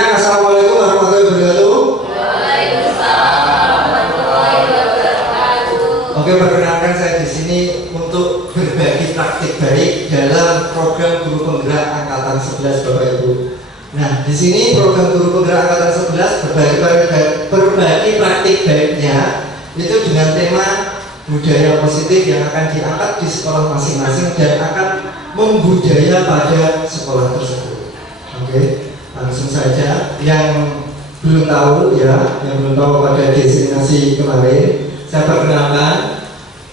semuanya. Assalamualaikum warahmatullahi wabarakatuh. Waalaikumsalam warahmatullahi wabarakatuh. Oke, perkenalkan saya di sini untuk berbagi praktik baik dalam program Guru Penggerak Angkatan 11 Bapak Ibu. Nah, di sini program Guru Penggerak Angkatan 11 berbagi praktik baiknya itu dengan tema budaya positif yang akan diangkat di sekolah masing-masing dan akan membudaya pada sekolah tersebut. Oke, langsung saja. Yang belum tahu pada destinasi kemarin, saya perkenalkan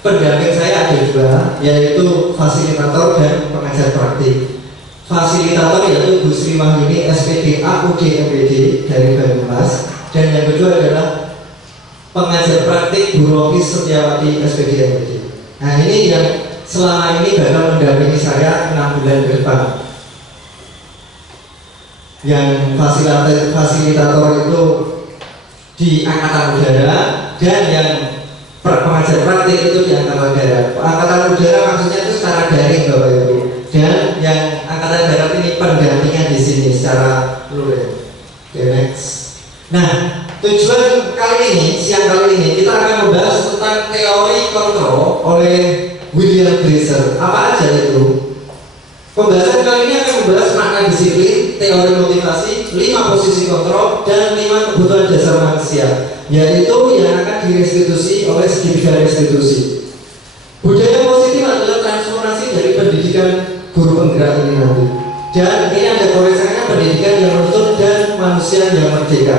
pendamping saya ada dua, yaitu fasilitator dan pengajar praktik. Fasilitator yaitu Bu Sri Mahyuni SPD AUD MPD dari Banyumas, dan yang kedua adalah pengajar praktik Bu Romi Setiawati SPD MPD. Nah, ini yang selama ini bakal mendampingi saya 6 bulan ke depan. Yang fasilitator itu di Angkatan Udara, dan yang pengajar praktik itu di Angkatan Udara. Angkatan Udara maksudnya itu secara daring Bapak Ibu, dan yang Angkatan Darat ini pendampingan di sini secara luring. Oke, next. Nah, tujuan kali ini, siang kali ini kita akan membahas tentang teori kontrol oleh William Glasser. Apa aja itu? Pembahasan kali ini akan membahas makna disiplin, teori motivasi, 5 posisi kontrol, dan 5 kebutuhan dasar manusia, yaitu yang akan direstitusi oleh segitiga restitusi. Budaya positif adalah transformasi dari pendidikan guru penggerak ini nanti. Dan ini ada koreksinya, pendidikan yang menuntut dan manusia yang merdeka.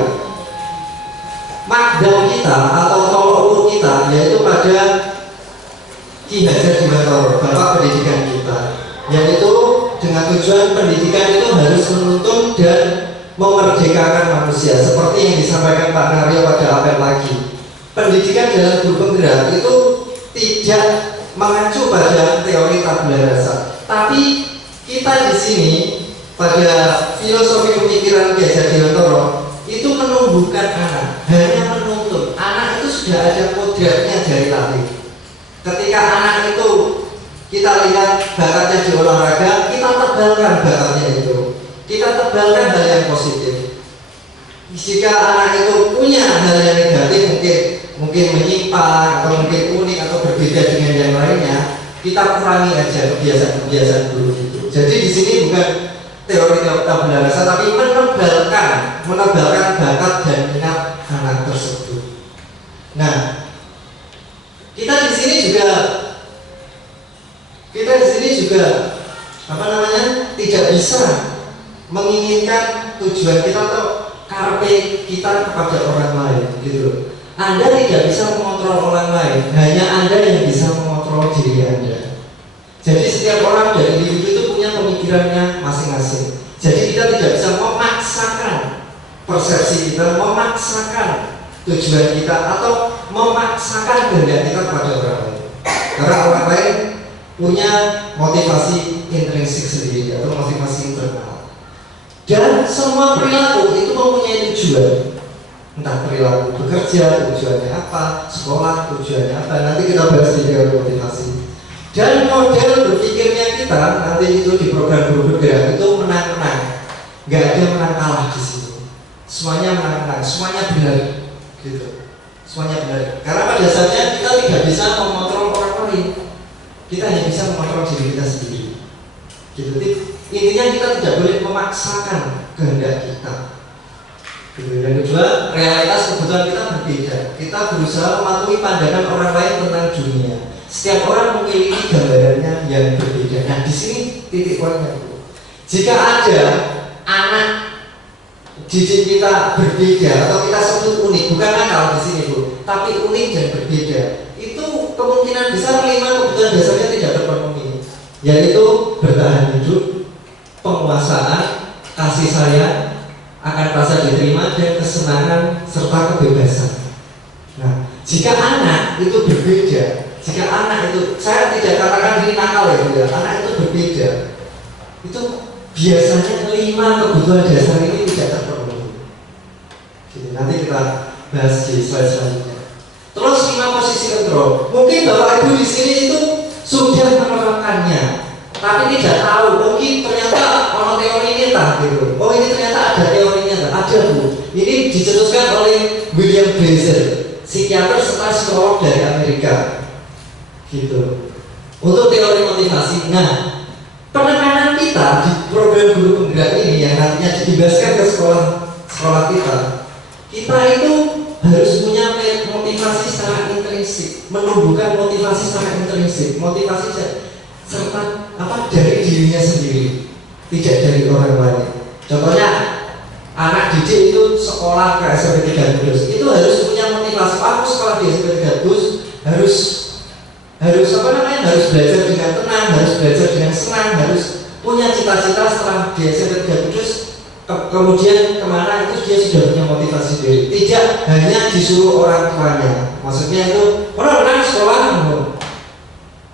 Makdam kita atau tolok ukur kita yaitu pada Ki Hajar Dewantara, Bapak Pendidikan kita, yaitu dengan tujuan pendidikan itu harus menuntun dan memerdekakan manusia, seperti yang disampaikan Pak Naryo pada apel pagi. Pendidikan dalam guru penggerak itu tidak mengacu pada teori tabula rasa, tapi kita di sini pada filosofi pemikiran Ki Hajar Dewantara itu menumbuhkan anak, hanya menuntun. Anak itu sudah ada kodratnya dari lahir. Ketika anak itu kita lihat bakatnya di olahraga, kita tebalkan bakatnya itu, kita tebalkan hal yang positif. Jika anak itu punya hal yang negatif, mungkin menyimpang atau mungkin unik atau berbeda dengan yang lainnya, kita kurangi aja kebiasaan-kebiasaan buruk itu. Jadi di sini bukan teori tabula rasa, tapi menebalkan bakat dan minat anak tersebut. Nah, kita di sini juga tidak bisa menginginkan tujuan kita atau karpe kita kepada orang lain, gitu. Anda tidak bisa mengontrol orang lain, hanya Anda yang bisa mengontrol diri Anda. Jadi setiap orang dari individu itu punya pemikirannya masing-masing. Jadi kita tidak bisa memaksakan persepsi kita, memaksakan tujuan kita, atau memaksakan kehendak kita kepada orang lain. Karena orang lain punya motivasi intrinsik sendiri atau motivasi internal. Dan semua perilaku itu mempunyai tujuan. Entah perilaku bekerja tujuannya apa, sekolah tujuannya apa. Nanti kita bahas di teori motivasi. Dan model berpikirnya kita nanti itu di program guru penggerak itu menang-menang. Gak ada menang kalah di sini. Semuanya menang-menang, semuanya benar, gitu. Semuanya benar. Karena pada dasarnya kita tidak bisa mengontrol orang lain. Kita hanya bisa mengontrol diri kita sendiri. Gitu. Intinya kita tidak boleh memaksakan kehendak kita. Gitu. Yang kedua, realitas kebutuhan kita berbeda. Kita berusaha mematuhi pandangan orang lain tentang dunia. Setiap orang memiliki gambarannya yang berbeda. Nah, di sini titik poinnya itu. Jika ada anak didik kita berbeda atau kita sebut unik, bukan nakal di sini Bu, tapi unik dan berbeda, itu kemungkinan besar 5 kebutuhan dasarnya tidak terpenuhi, yaitu bertahan hidup, penguasaan, kasih sayang, akan rasa diterima, dan kesenangan serta kebebasan. Nah, jika anak itu berbeda, jika anak itu, saya tidak katakan ini nakal ya, anak itu berbeda, itu biasanya 5 kebutuhan dasar ini tidak terpenuhi. Jadi, nanti kita bahas di slide selanjutnya. Terus 5 posisi kontrol. Mungkin Bapak Ibu di sini itu sudah menerapkannya, tapi tidak tahu. Mungkin ternyata kalau teori ini tak gitu. Oh, ini ternyata ada teorinya, ada Ada Bu. Ini dicetuskan oleh William Blazer, psikiater serta psikolog dari Amerika. Gitu. Untuk teori motivasi. Nah, penekanan kita di program guru penggerak ini yang nantinya dibebaskan ke sekolah kita itu harus punya motivasi secara intrinsik, menumbuhkan motivasi secara intrinsik, motivasi serta dari dirinya sendiri, tidak dari orang lain. Contohnya, anak didik itu sekolah ke SMP 3 Kudus, itu harus punya motivasi. Aku sekolah di SMP 3 Kudus harus belajar dengan tenang, harus belajar dengan senang, harus punya cita-cita setelah di SMP 3 Kudus. Kemudian kemana itu dia sudah punya motivasi sendiri, tidak hanya disuruh orang tuanya. Maksudnya itu orang sekolah,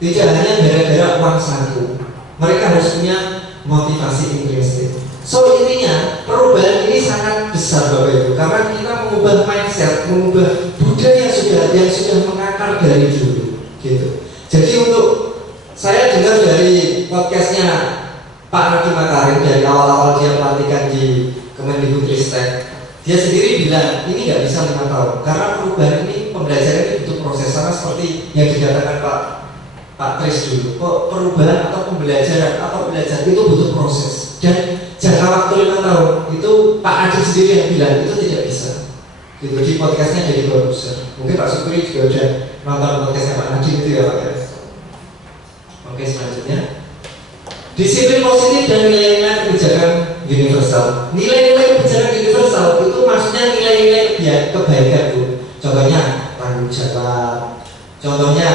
tidak hanya gara-gara uang saku. Mereka harus punya motivasi intrinsik. So intinya perubahan ini sangat besar Bapak Ibu, karena kita mengubah mindset, mengubah budaya yang sudah mengakar dari dulu, gitu. Jadi untuk saya dengar dari podcastnya Pak Nadiem Makarim dari awal-awal dia pelantikan di Kemendikbudristek, dia sendiri bilang ini nggak bisa 5 tahun karena perubahan ini, pembelajaran ini butuh proses, sama seperti yang dikatakan Pak Tris dulu. Perubahan atau pembelajaran atau belajar itu butuh proses dan jangka waktu 5 tahun itu Pak Nadiem sendiri yang bilang itu tidak bisa. Gitu, di podcastnya jadi produser. Mungkin Pak Sukri juga udah nonton podcastnya Pak Nadiem itu ya Pak ya. Oke, selanjutnya disiplin positif dan nilai-nilai kebijakan universal. Nilai-nilai kebijakan universal itu maksudnya nilai-nilai kebaikan Bu. Contohnya tanggung jawab, contohnya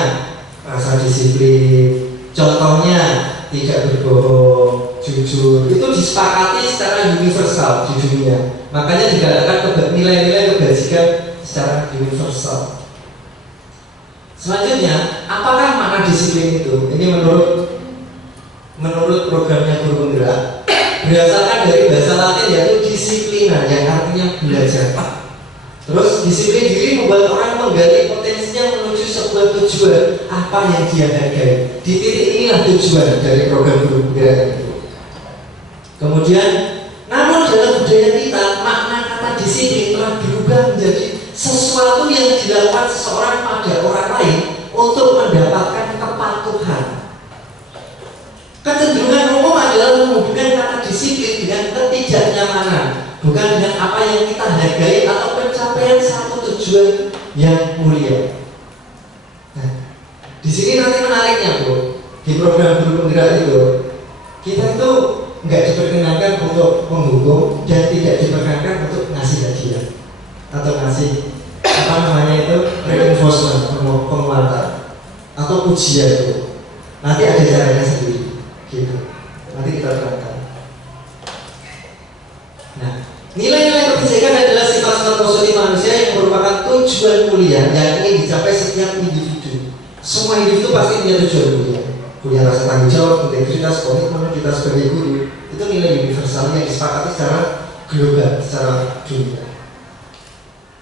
rasa disiplin, contohnya tidak berbohong, jujur. Itu disepakati secara universal di dunia. Makanya dikatakan nilai-nilai kebajikan secara universal. Selanjutnya, apakah makna disiplin itu? Ini menurut programnya Guru Penggerak, berdasarkan dari bahasa Latin yaitu disiplina, yang artinya belajar. Terus disiplin diri membuat orang menggali potensinya menuju sebuah tujuan apa yang dia hargai. Di titik inilah tujuan dari program Guru Penggerak itu. Kemudian, namun dalam budaya kita, makna kata disiplin telah berubah menjadi sesuatu yang dilakukan seseorang pada orang lain untuk mendapatkan kepatuhan. Kecenderungan umum adalah menghubungkan kata disiplin dengan ketidaknyamanan, bukan dengan apa yang kita hargai atau pencapaian satu tujuan yang mulia. Nah, di sini nanti menariknya Bu, di program Guru Penggerak itu kita itu nggak diperkenankan untuk menghukum dan tidak diperkenankan untuk ngasih hadiah atau ngasih reinforcement, penguatan atau pujian itu. Nanti ada caranya sendiri, gitu. Nanti kita terangkan. Nah, nilai-nilai kebijakan adalah sifat-sifat positif manusia yang merupakan tujuan mulia yang ingin dicapai setiap individu. Semua individu pasti punya tujuan mulia, punya rasa tanggung jawab, integritas, komitmen. Kita sebagai guru itu nilai universal yang disepakati secara global, secara dunia.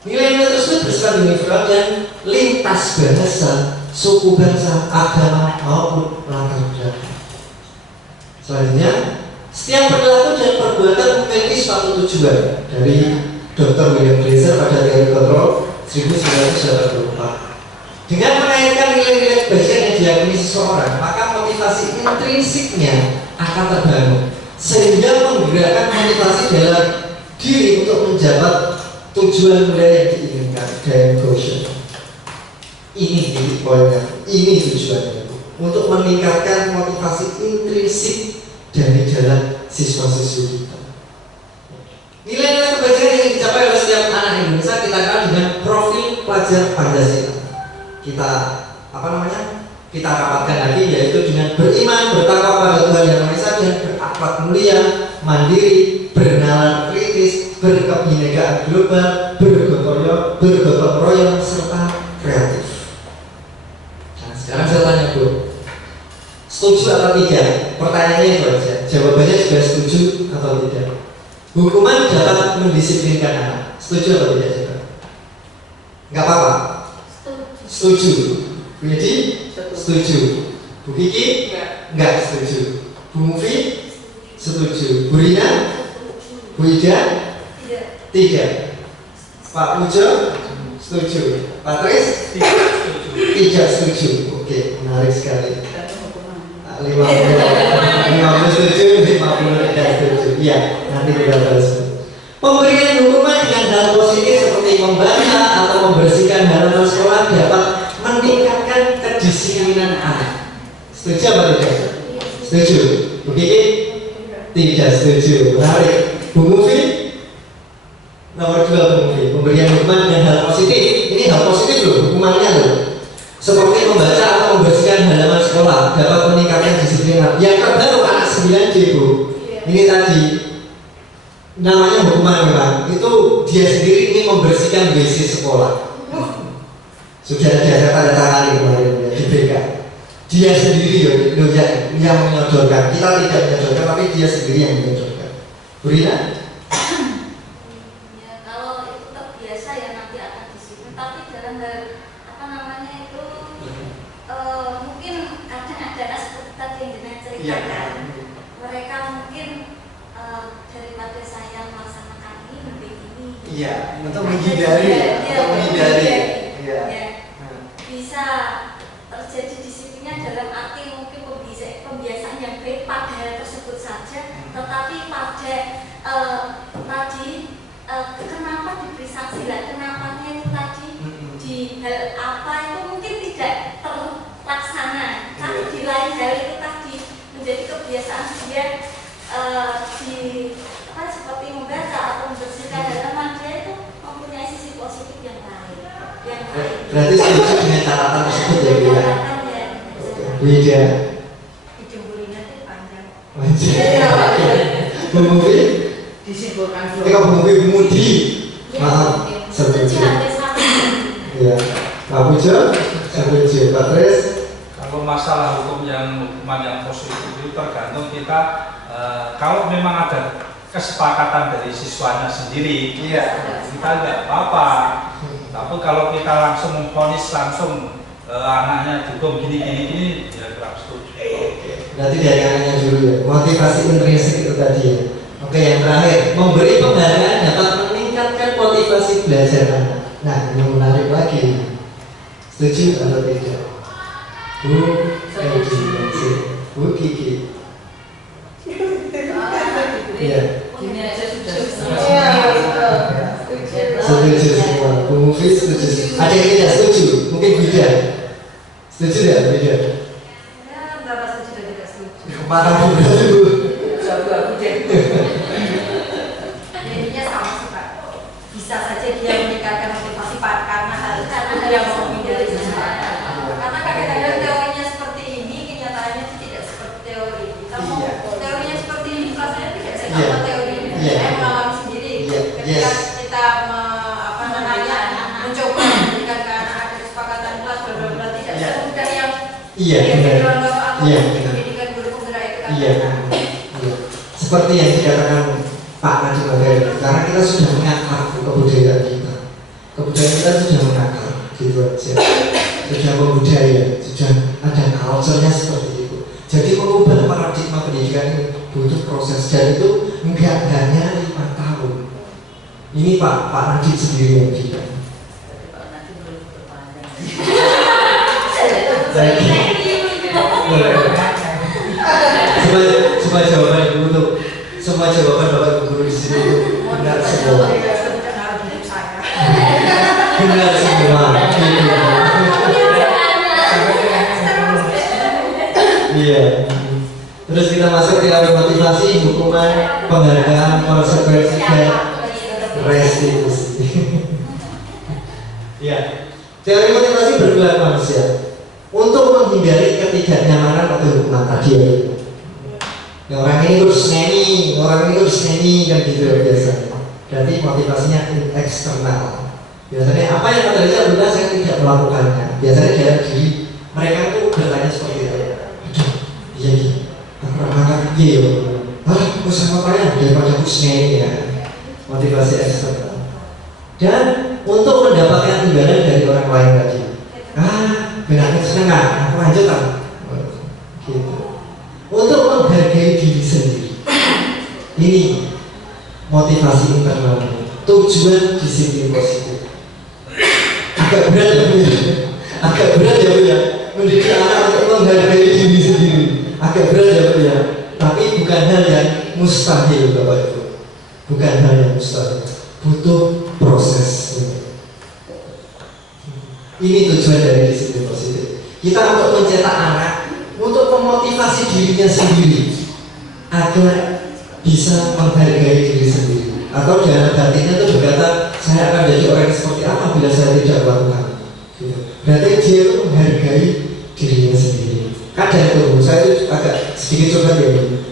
Nilai-nilai tersebut bersifat universal dan lintas bahasa, suku, bangsa, agama maupun latar belakang. Selanjutnya, setiap perilaku dan perbuatan memiliki suatu tujuan. Dari Dr. William Blazer pada teori kontrol 1984. Dengan mengaitkan nilai-nilai kebajikan yang diyakini seseorang, maka motivasi intrinsiknya akan terbangun, sehingga menggerakkan motivasi dalam diri untuk menjabat tujuan mulia yang diinginkan dan goal. Ini titik poinnya, ini tujuannya, untuk meningkatkan motivasi intrinsik dari dalam siswa-siswi kita. Nilai-nilai kebajikan yang dicapai oleh setiap anak Indonesia kita kenal dengan profil pelajar Pancasila. Kita rapatkan lagi, yaitu dengan beriman, bertakwa pada Tuhan Yang Maha Esa dan berakhlak mulia, mandiri, bernalar kritis, berkebinekaan global, bergotong royong serta kreatif. Nah, sekarang saya tanya Bu, setuju atau tidak? Pertanyaannya itu aja. Jawabannya juga setuju atau tidak. Hukuman dapat mendisiplinkan anak. Setuju atau tidak juga? Enggak apa-apa. Setuju. Bu Yedi? Setuju. Bu Kiki? Enggak setuju. Bu Mufi? Setuju. Bu Rina? Bu Ida? Tidak. Pak Pujo setuju. Pak Tris tidak setuju. Oke, menarik sekali. 50 setuju, 50 tidak setuju. Iya, nanti kita bahas. Pemberian hukuman dengan hal positif seperti membaca atau membersihkan halaman sekolah dapat meningkatkan kedisiplinan anak. Setuju apa tidak? Setuju. Begini? Tidak setuju. Menarik. Bu Mufi? Nomor 2 Bu Mufi. Pemberian hukuman dengan hal positif. Ini hal positif loh, hukumannya loh. Seperti membaca atau membersihkan halaman sekolah dapat meningkatkan disiplin anak. Yang terbaru anak 9D Bu. Ini tadi namanya hukuman memang. Itu dia sendiri ingin membersihkan WC sekolah. Sudah ada tanda tangan kemarin ya, di BK. Dia sendiri yang menyodorkan. Kita tidak menyodorkan, tapi dia sendiri yang menyodorkan. Burina? Ya, kalau itu terbiasa ya nanti akan disiplin. Tapi dalam hal apa namanya itu mungkin ada seperti tadi yang dengan ceritakan. Mereka mungkin daripada saya melaksanakan ini lebih ini. Iya, untuk menghindari. Ya, bisa terjadi disiplinnya dalam arti mungkin pembiasaan yang baik pada hal tersebut saja, tetapi pada tadi kenapa diberi sanksi lah, kenapanya itu tadi di hal apa itu mungkin tidak terlaksana, tapi di lain hal itu tadi menjadi kebiasaan dia seperti membaca atau membersihkan halaman, dia itu mempunyai sisi positif yang lain. Berarti setuju dengan catatan tersebut ya Bu ya? Beda. Dijemburinnya itu panjang. Bu Mufi? Disimpulkan dulu. Ini Bu Mufi Mudi. Maaf, setuju. Ya, Pak Pujo setuju. Pak Tris? Kalau masalah hukuman yang positif itu tergantung kita. Kalau memang ada kesepakatan dari siswanya sendiri, kita nggak apa-apa. Tapi kalau kita langsung memvonis langsung anaknya dihukum gini, ya kurang setuju. Berarti dari anaknya dulu ya. Motivasi intrinsik itu tadi ya. Oke, yang terakhir, memberi penghargaan dapat meningkatkan motivasi belajar anak. Nah, ini menarik lagi. Setuju atau tidak? Bu Edi, Bu Kiki. Iya. Gini aja sudah Setuju semua. Bu Mufi setuju. Ada yang tidak setuju? Mungkin beda. Setuju tidak? Beda. Ya, berapa setuju dan tidak setuju. Marah Bu. Aku deh. Intinya sama sih Pak. Bisa saja dia meningkatkan motivasi Pak karena hal itu dia mau menghindari sesuatu. Karena kadang-kadang teorinya seperti ini, kenyataannya itu tidak seperti teori. Kita mau teorinya seperti ini, rasanya tidak sama teori ini. Saya mengalami sendiri. Ketika kita mencoba memberikan ke anak ada kesepakatan kelas benar-benar tidak semudah yang pendidikan guru penggerak itu kan. Iya. Seperti yang dikatakan Pak Nadiem Makarim, karena kita sudah mengakar kebudayaan kita. Kebudayaan kita sudah mengakar, gitu aja. Sudah membudaya, sudah ada culture-nya seperti itu. Jadi mengubah paradigma pendidikan ini butuh proses, dan itu enggak hanya 5 tahun. Ini Pak Nadiem sendiri yang bilang. Semua jawaban Ibu untuk semua jawaban Bapak Guru di sini itu benar semua. Benar semua. Iya. Terus kita masuk teori motivasi, hukuman, penghargaan, konsekuensi, dan restitusi. Ya. Teori motivasi bergerak manusia untuk menghindari ketidaknyamanan atau hukuman tadi ya. Orang ini harus neni, orang ini harus neni kan gitu biasanya. Jadi motivasinya eksternal. Biasanya apa yang terjadi apabila saya tidak melakukannya. Biasanya dalam diri mereka itu bertanya seperti itu. Aduh, iya iya, aku makan iya ya. Aku sama kalian daripada aku neni ya. Motivasi eksternal. Dan untuk mendapatkan imbalan dari orang lain tadi. Benarnya senang, aku lanjutkan. Gitu. Untuk menghargai diri sendiri. Ini motivasi internalnya, tujuan disiplin positif. Agak berat ya Bu ya, agak berat ya Bu ya, mendidik anak untuk menghargai diri sendiri. Agak berat ya Bu ya, tapi bukan hal yang mustahil Bapak Ibu, bukan hal yang mustahil, butuh proses. Ini tujuan dari disiplin positif. Kita untuk mencetak anak, untuk memotivasi dirinya sendiri agar bisa menghargai diri sendiri. Atau dalam hatinya itu berkata, saya akan jadi orang seperti apa bila saya tidak melakukan. Berarti dia itu menghargai dirinya sendiri. Kadang itu, saya itu agak sedikit curhat ya.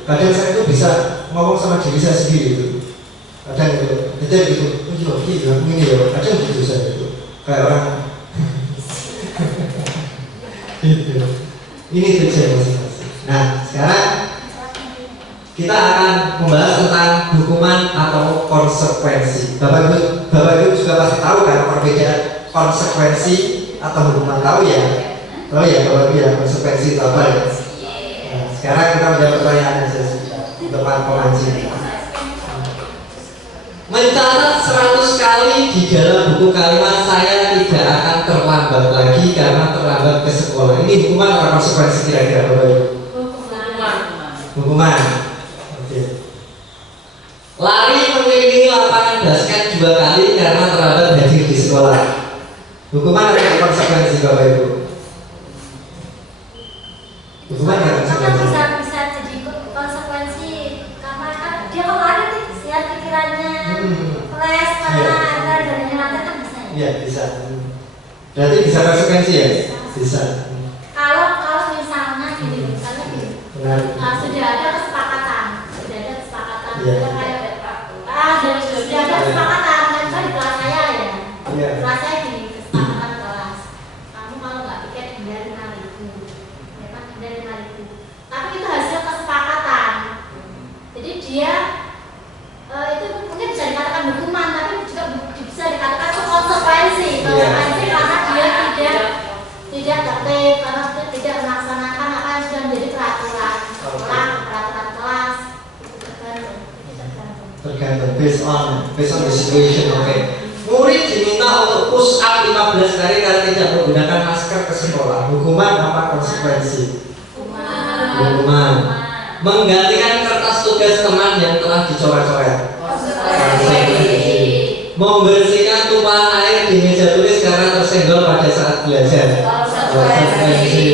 Kadang saya itu bisa ngomong sama diri saya sendiri itu. Kadang itu, oh iya, ini ya. Kadang gitu saya itu, kayak orang. Ini tujuan masing-masing. Nah, sekarang kita akan membahas tentang hukuman atau konsekuensi. Bapak Ibu juga pasti tahu kan perbedaan konsekuensi atau hukuman, tahu ya? Tahu ya Bapak Ibu ya, konsekuensi itu apa ya? Nah, sekarang kita menjawab pertanyaan aja untuk Pak Komanci. Mencatat 100 kali di dalam buku kalimat saya tidak akan terlambat lagi karena terlambat ke sekolah. Ini hukuman atau konsekuensi kira-kira Bapak Ibu? Hukuman. Oke. Lari mengelilingi lapangan basket 2 kali karena terlambat hadir di sekolah. Hukuman atau konsekuensi Bapak Ibu? Hukuman atau konsekuensi? Bisa jadi konsekuensi karena kan dia kalau lari lihat pikirannya fresh karena ada dan nanti kan bisa. Iya bisa. Berarti bisa konsekuensi ya? Bisa. Kalau misalnya gini, Benar. sudah ada kesepakatan, Iya. sudah ada kesepakatan kan di kelas saya ya. Iya. Kelas saya gini, kesepakatan kelas. Kamu kalau nggak piket hindari 5.000, ya kan hindari 5.000. Tapi itu hasil kesepakatan. Jadi dia itu mungkin bisa dikatakan hukuman, tapi juga bisa dikatakan itu konsekuensi. Konsekuensi karena dia tidak tertib, karena dia tidak melaksanakan apa yang sudah menjadi peraturan sekolah, peraturan kelas. Tergantung based on the situation. Oke. Murid diminta untuk push up 15 kali karena tidak menggunakan masker ke sekolah. Hukuman apa konsekuensi? Hukuman. Menggantikan kertas tugas teman yang telah dicoret-coret. Konsekuensi. Membersihkan tumpahan air di meja tulis karena tersenggol pada saat belajar. Konsekuensi.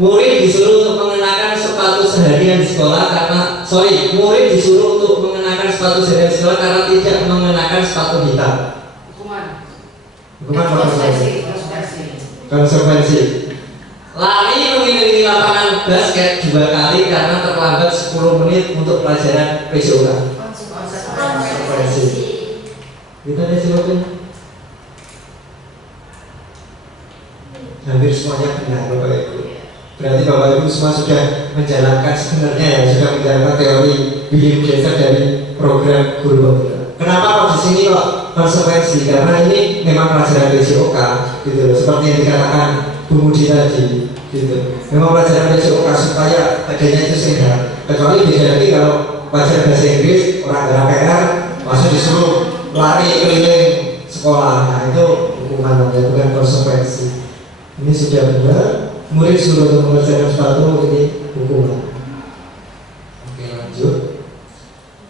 Murid disuruh untuk mengenakan sepatu seharian di sekolah murid disuruh untuk mengenakan sepatu seharian di sekolah karena tidak mengenakan sepatu hitam. Hukuman konsekuensi. Lari mengelilingi lapangan basket 2 kali karena terlambat 10 menit untuk pelajaran PJOK. Konsekuensi. Kita lihat jawabnya. Hampir semuanya benar Bapak Ibu. Berarti Bapak Ibu semua sudah menjalankan sebenarnya ya, sudah menjalankan teori William James dari program guru Bapak. Kenapa kok di sini kok konsekuensi? Karena ini memang pelajaran PJOK gitu loh, seperti yang dikatakan Bu Mudi tadi gitu. Memang pelajaran PJOK supaya badannya itu sehat. Kecuali beda lagi kalau pelajaran bahasa Inggris, orang gara PR langsung disuruh lari keliling sekolah. Nah itu hukuman, bukan konsekuensi. Ini sudah benar. Murid suruh untuk mengerjakan sepatu, ini hukuman. Oke lanjut.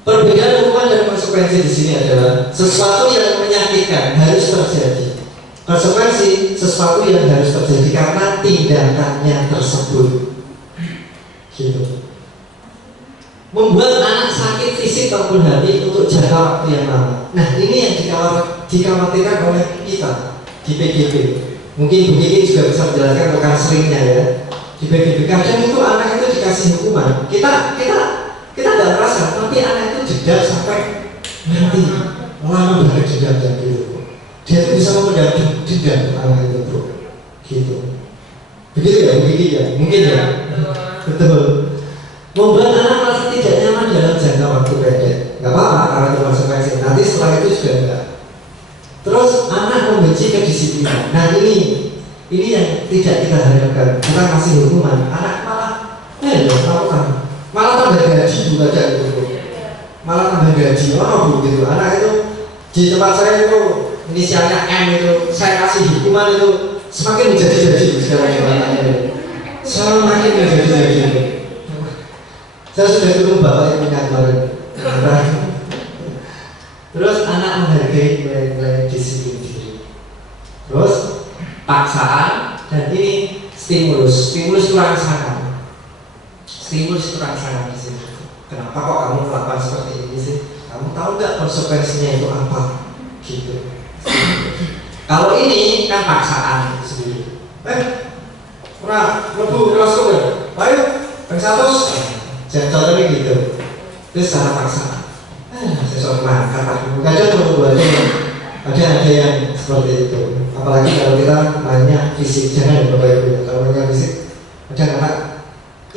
Perbedaan hukuman dan konsekuensi di sini adalah sesuatu yang menyakitkan harus terjadi. Konsekuensi sesuatu yang harus terjadi karena tindakannya tersebut. Gitu. Membuat anak sakit fisik maupun hati untuk jangka waktu yang lama. Nah ini yang dikhawatirkan oleh kita di PGB. Mungkin Bu Kiki juga bisa menjelaskan tentang seringnya ya. Di PGB kadang itu anak itu dikasih hukuman. Kita tidak merasa, tapi anak itu jeda sampai nanti lama banget jedanya gitu. Dia itu bisa memendam dendam anak itu bro. Gitu. Begitu ya Bu Kiki ya? Mungkin ya. Betul. Membuat anak merasa tidak nyaman dalam jangka waktu pendek. Gak apa-apa karena itu konsekuensi. Nanti setelah itu juga enggak. Terus anak membenci kedisiplinan. Nah ini yang tidak kita harapkan. Kita kasih hukuman, anak malah tambah gaji juga jadi. malah tambah gaji. Bu gitu. Anak itu di tempat saya itu inisialnya M itu, saya kasih hukuman itu semakin menjadi-jadi sekarang yang anaknya itu. Semakin menjadi-jadi. Saya sudah ketemu bapak yang punya kemarin. Terus anak menghargai nilai-nilai disiplin diri. Terus paksaan dan ini stimulus itu rangsangan. Stimulus itu rangsangan di sini. Kenapa kok kamu melakukan seperti ini sih? Kamu tahu nggak konsekuensinya itu apa? Gitu. Kalau ini kan paksaan sendiri. Pernah lebu kelas ya? Ayo, yang 100. Contohnya gitu. Itu secara paksaan. Sesuatu kata kadang dua ada yang seperti itu. Apalagi kalau kita nanya fisik, jangan ya Bapak Ibu. Kalau nanya fisik, ada anak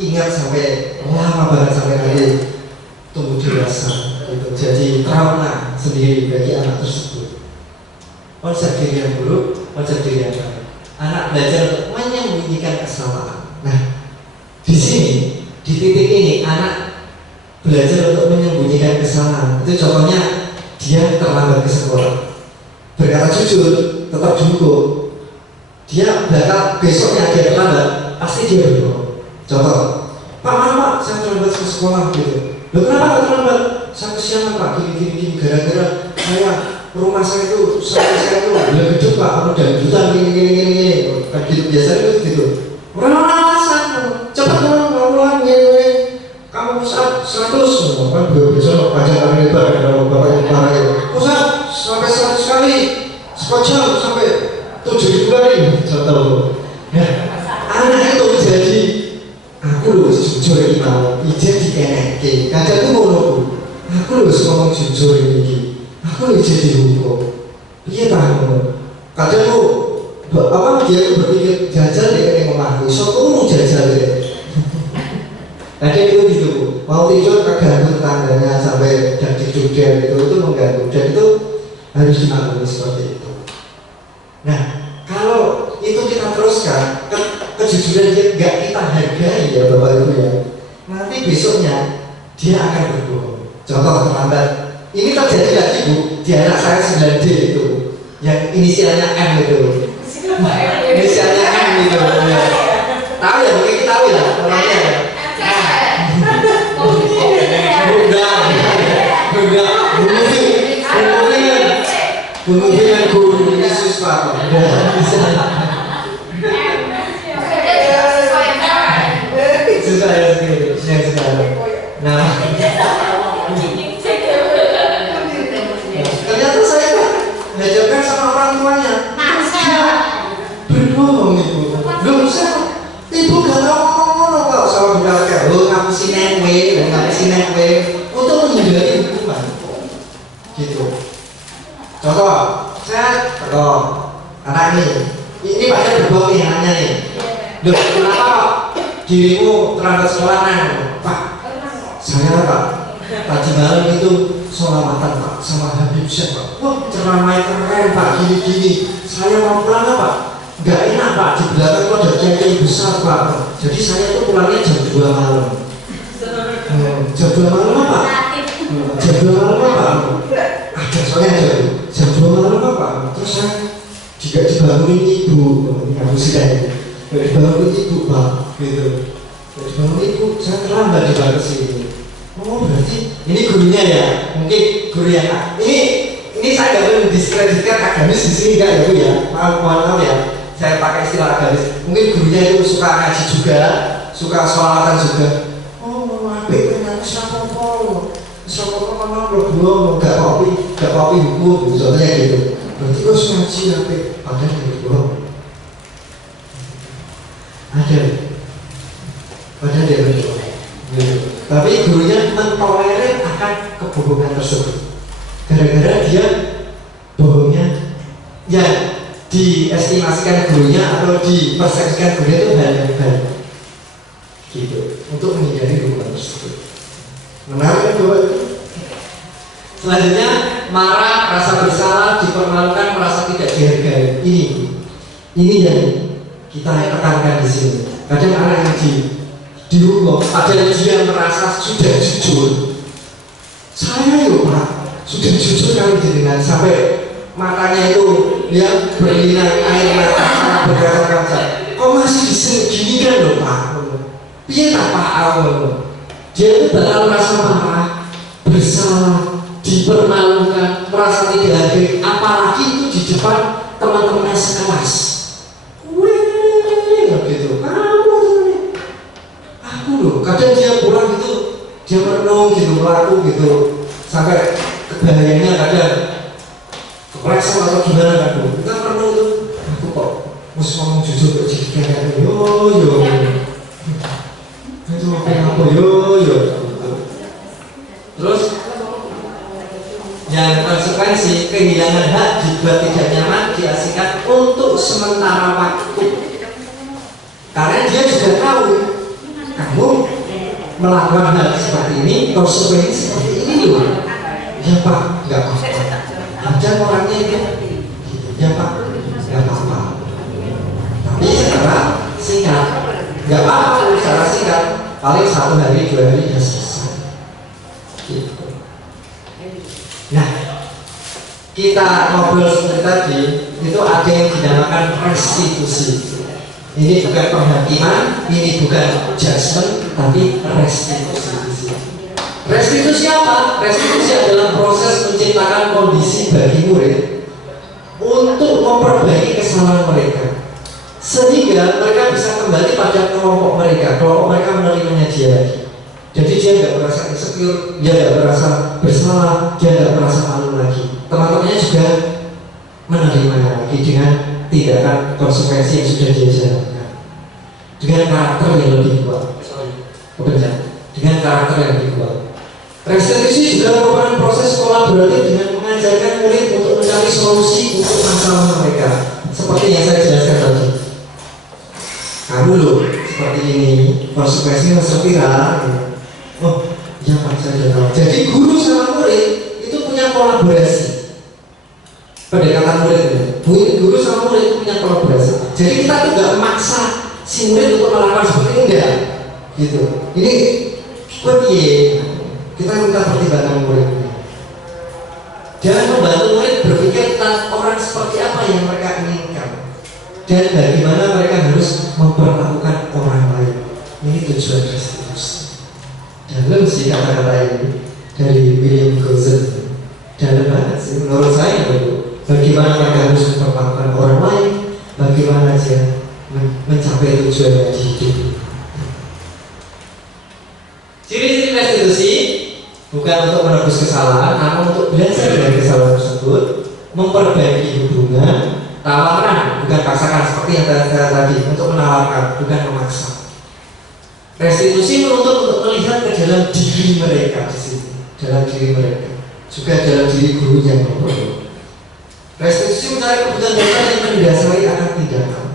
ingat sampai lama banget sampai nanti tumbuh dewasa. Gitu. Jadi trauma sendiri bagi anak tersebut. Konsep diri yang buruk, konsep diri yang baik. Anak belajar untuk menyembunyikan kesalahan. Nah, di sini, di titik ini, anak belajar untuk menyembunyikan kesalahan. Itu contohnya dia terlambat ke sekolah. Berkata jujur, tetap dihukum. Dia bakal besoknya dia terlambat, pasti dia berbohong. Contoh, Pak, Pak, saya terlambat ke sekolah gitu. Loh kenapa terlambat? Saya kesiangan Pak, gini, gara-gara saya rumah saya itu, saya itu udah gedung Pak, udah jutaan gini. Kan gitu biasanya itu gitu. Orang alasan, cepat pulang, kamu pusat 100, kan besok pajak lebar kalau bapak yang parah ya. Pusat sampai 100 kali, sekojam sampai 7.000 kali, contoh. Ya, anak itu jadi aku loh jujur ini mau, izin dikenek. Kadang itu ngono, aku loh ngomong jujur ini, aku loh jadi hukum. Iya tahu. Kadang tuh apa dia berpikir jajal dia kena ngomong, so kamu jajal deh. Ada itu gitu, mau tidur keganggu tetangganya sampai dan tidur itu mengganggu dan itu harus dimaklumi seperti itu. Nah, kalau itu kita teruskan, kejujuran dia nggak kita hargai ya Bapak Ibu ya. Nanti besoknya dia akan berbohong. Contoh terlambat, ini terjadi lagi Bu di anak saya 9D itu, yang inisialnya M itu. Inisialnya M itu. Ya. Tahu ya, mungkin kita tahu ya orangnya. Kemudian guru Yesus Pak. Saya sendiri, yang sekarang. Nah, ternyata saya diajarkan sama orang tuanya. Berbohong ibu. Belum saya, ibu gak tahu ngomong kok sama berkata, ngapusin nekwe, untuk menghindari hukuman. Gitu. Contoh, saya anak ini Pak berbohong nih anaknya nih. Loh, kenapa kok dirimu terlambat sekolah? Pak, saya Pak tadi malam itu sholawatan Pak sama Habib Syekh Pak. Wah, ceramah keren Pak, gini. Saya mau pulang Pak, nggak enak Pak, di belakang itu ada kiai besar Pak. Jadi saya itu pulangnya jam 2 malam. Jam 2 malam apa? Jam 2 malam apa? Ada soalnya ada jam 2 malam apa? Terus saya juga dibangunin ibu, aku sudah dibangunin ibu Pak, gitu. Dibangunin ibu, saya terlambat di sini. Oh berarti ini gurunya ya? Mungkin guru yang ini saya nggak perlu diskreditkan agamis di sini nggak ya Bu ya? Mohon ya, saya pakai istilah agamis. Mungkin gurunya itu suka ngaji juga, suka sholawatan juga. Oh, apik ternyata siapa belum gak kopi hukum contohnya gitu. Berarti kok ngaji apa? Padahal dari belum ada, padahal dia belum. Tapi gurunya mentolerir akan kebohongan tersebut. Gara-gara dia bohongnya, ya diestimasikan gurunya atau dipersepsikan gurunya itu hal yang baik. Gitu, untuk menghindari hukuman tersebut. Menarik kan Bapak? Selanjutnya, marah, rasa bersalah, dipermalukan, merasa tidak dihargai. Ini yang kita tekankan di sini. Kadang anak yang dihukum, padahal dia merasa sudah jujur, Saya yuk Pak, sudah jujur kali jenengan sampai matanya itu ya berlinang air mata berkaca-kaca. Kok masih diseginikan loh Pak? Piye tak Pak? Dia itu bakal merasa marah, bersalah, dipermalukan, merasa tidak hadir, apalagi itu di depan teman-temannya sekelas. Gitu. Aku loh, kadang dia pulang gitu, dia merenung gitu, melaku gitu, sampai kebahagiaannya kadang kepleset atau gimana kan bu? Kita merenung tuh, aku kok mesti ngomong jujur kok jadi kayak yo. Itu apa yo. Terus yang konsekuensi kehilangan hak dibuat tidak nyaman diasingkan untuk sementara waktu. Karena dia juga tahu kamu melakukan hal seperti ini, konsekuensi seperti ini loh. Ya Pak, nggak apa-apa. Ada orangnya itu, ya Pak, nggak apa-apa. Tapi secara singkat, nggak apa-apa. Secara singkat, paling 1 hari 2 hari sudah selesai. Gitu. Nah, kita ngobrol seperti tadi, itu ada yang dinamakan restitusi. Ini bukan penghakiman, ini bukan judgment, tapi restitusi. Restitusi apa? Restitusi adalah proses menciptakan kondisi bagi murid untuk memperbaiki kesalahan mereka, sehingga mereka bisa kembali pada kelompok mereka menerimanya dia lagi. Jadi dia nggak merasa insecure, dia nggak merasa bersalah, dia nggak merasa malu lagi. Teman-temannya juga menerimanya lagi dengan tindakan konsekuensi yang sudah dia jalankan, dengan karakter yang lebih kuat. Dengan karakter yang lebih kuat. Restitusi juga merupakan proses kolaboratif dengan mengajarkan murid untuk mencari solusi untuk masalah mereka. Seperti yang saya jelaskan tadi. Kamu loh seperti ini, konsekuensinya sepira. Oh, ya Pak, saya sudah tahu. Jadi guru sama murid itu punya kolaborasi. Pendekatan murid ini, guru sama murid itu punya kolaborasi. Jadi kita tuh nggak memaksa si murid untuk melakukan seperti ini, enggak. Gitu. Ini seperti kita minta pertimbangan murid. Jangan membantu murid berpikir tentang orang seperti apa yang mereka inginkan dan bagaimana mereka harus memperlakukan orang lain. Ini tujuan restitusi. Dalam sih kata-kata ini dari William Gosen, dalam banget sih menurut saya begitu. Bagaimana mereka harus memperlakukan orang lain, bagaimana dia mencapai tujuan di hidup. Ciri-ciri restitusi bukan untuk menebus kesalahan, namun untuk belajar dari kesalahan tersebut, memperbaiki hubungan, tawaran, bukan paksakan seperti yang saya tadi, untuk menawarkan, bukan memaksa. Restitusi menuntut untuk melihat ke dalam diri mereka di sini, dalam diri mereka, juga dalam diri guru yang memperoleh. Restitusi mencari kebutuhan dasar yang mendasari akan tindakan.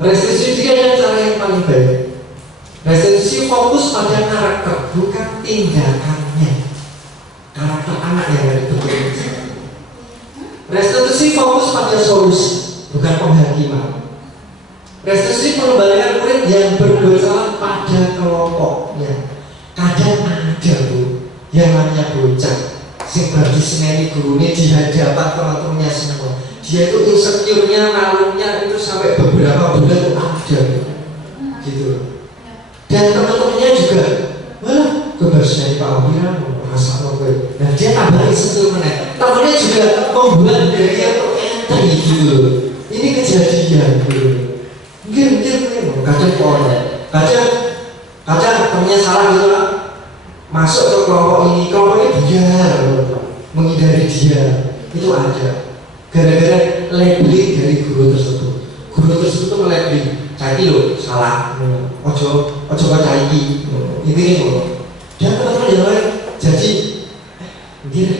Restitusi juga adalah cara yang paling baik. Restitusi fokus pada karakter, bukan tindakannya. Karakter anak yang ada di bentuk. Restitusi fokus pada solusi, bukan penghakiman. Restitusi mengembalikan murid yang berdosa pada kelompoknya. Kadang ada bu, yang namanya bocah sing berarti seneni gurunya di hadapan teman-temannya semua. Dia itu insecure-nya, malunya itu sampai beberapa bulan itu ada, gitu. Dan teman-temannya juga, wah, kebersihan Pak Wira merasa oke. Nah dia tambah insecure mana? Temannya juga membuat dia itu entry gitu. Ini kejadian gitu. Mungkin kadang temannya salah gitu lah. Masuk ke kelompok ini biar menghindari dia, itu ada gara-gara labeling dari guru tersebut. Guru tersebut itu melabeling, caki lo salah, ojo caiki, ini dan teman-teman yang lain jadi dia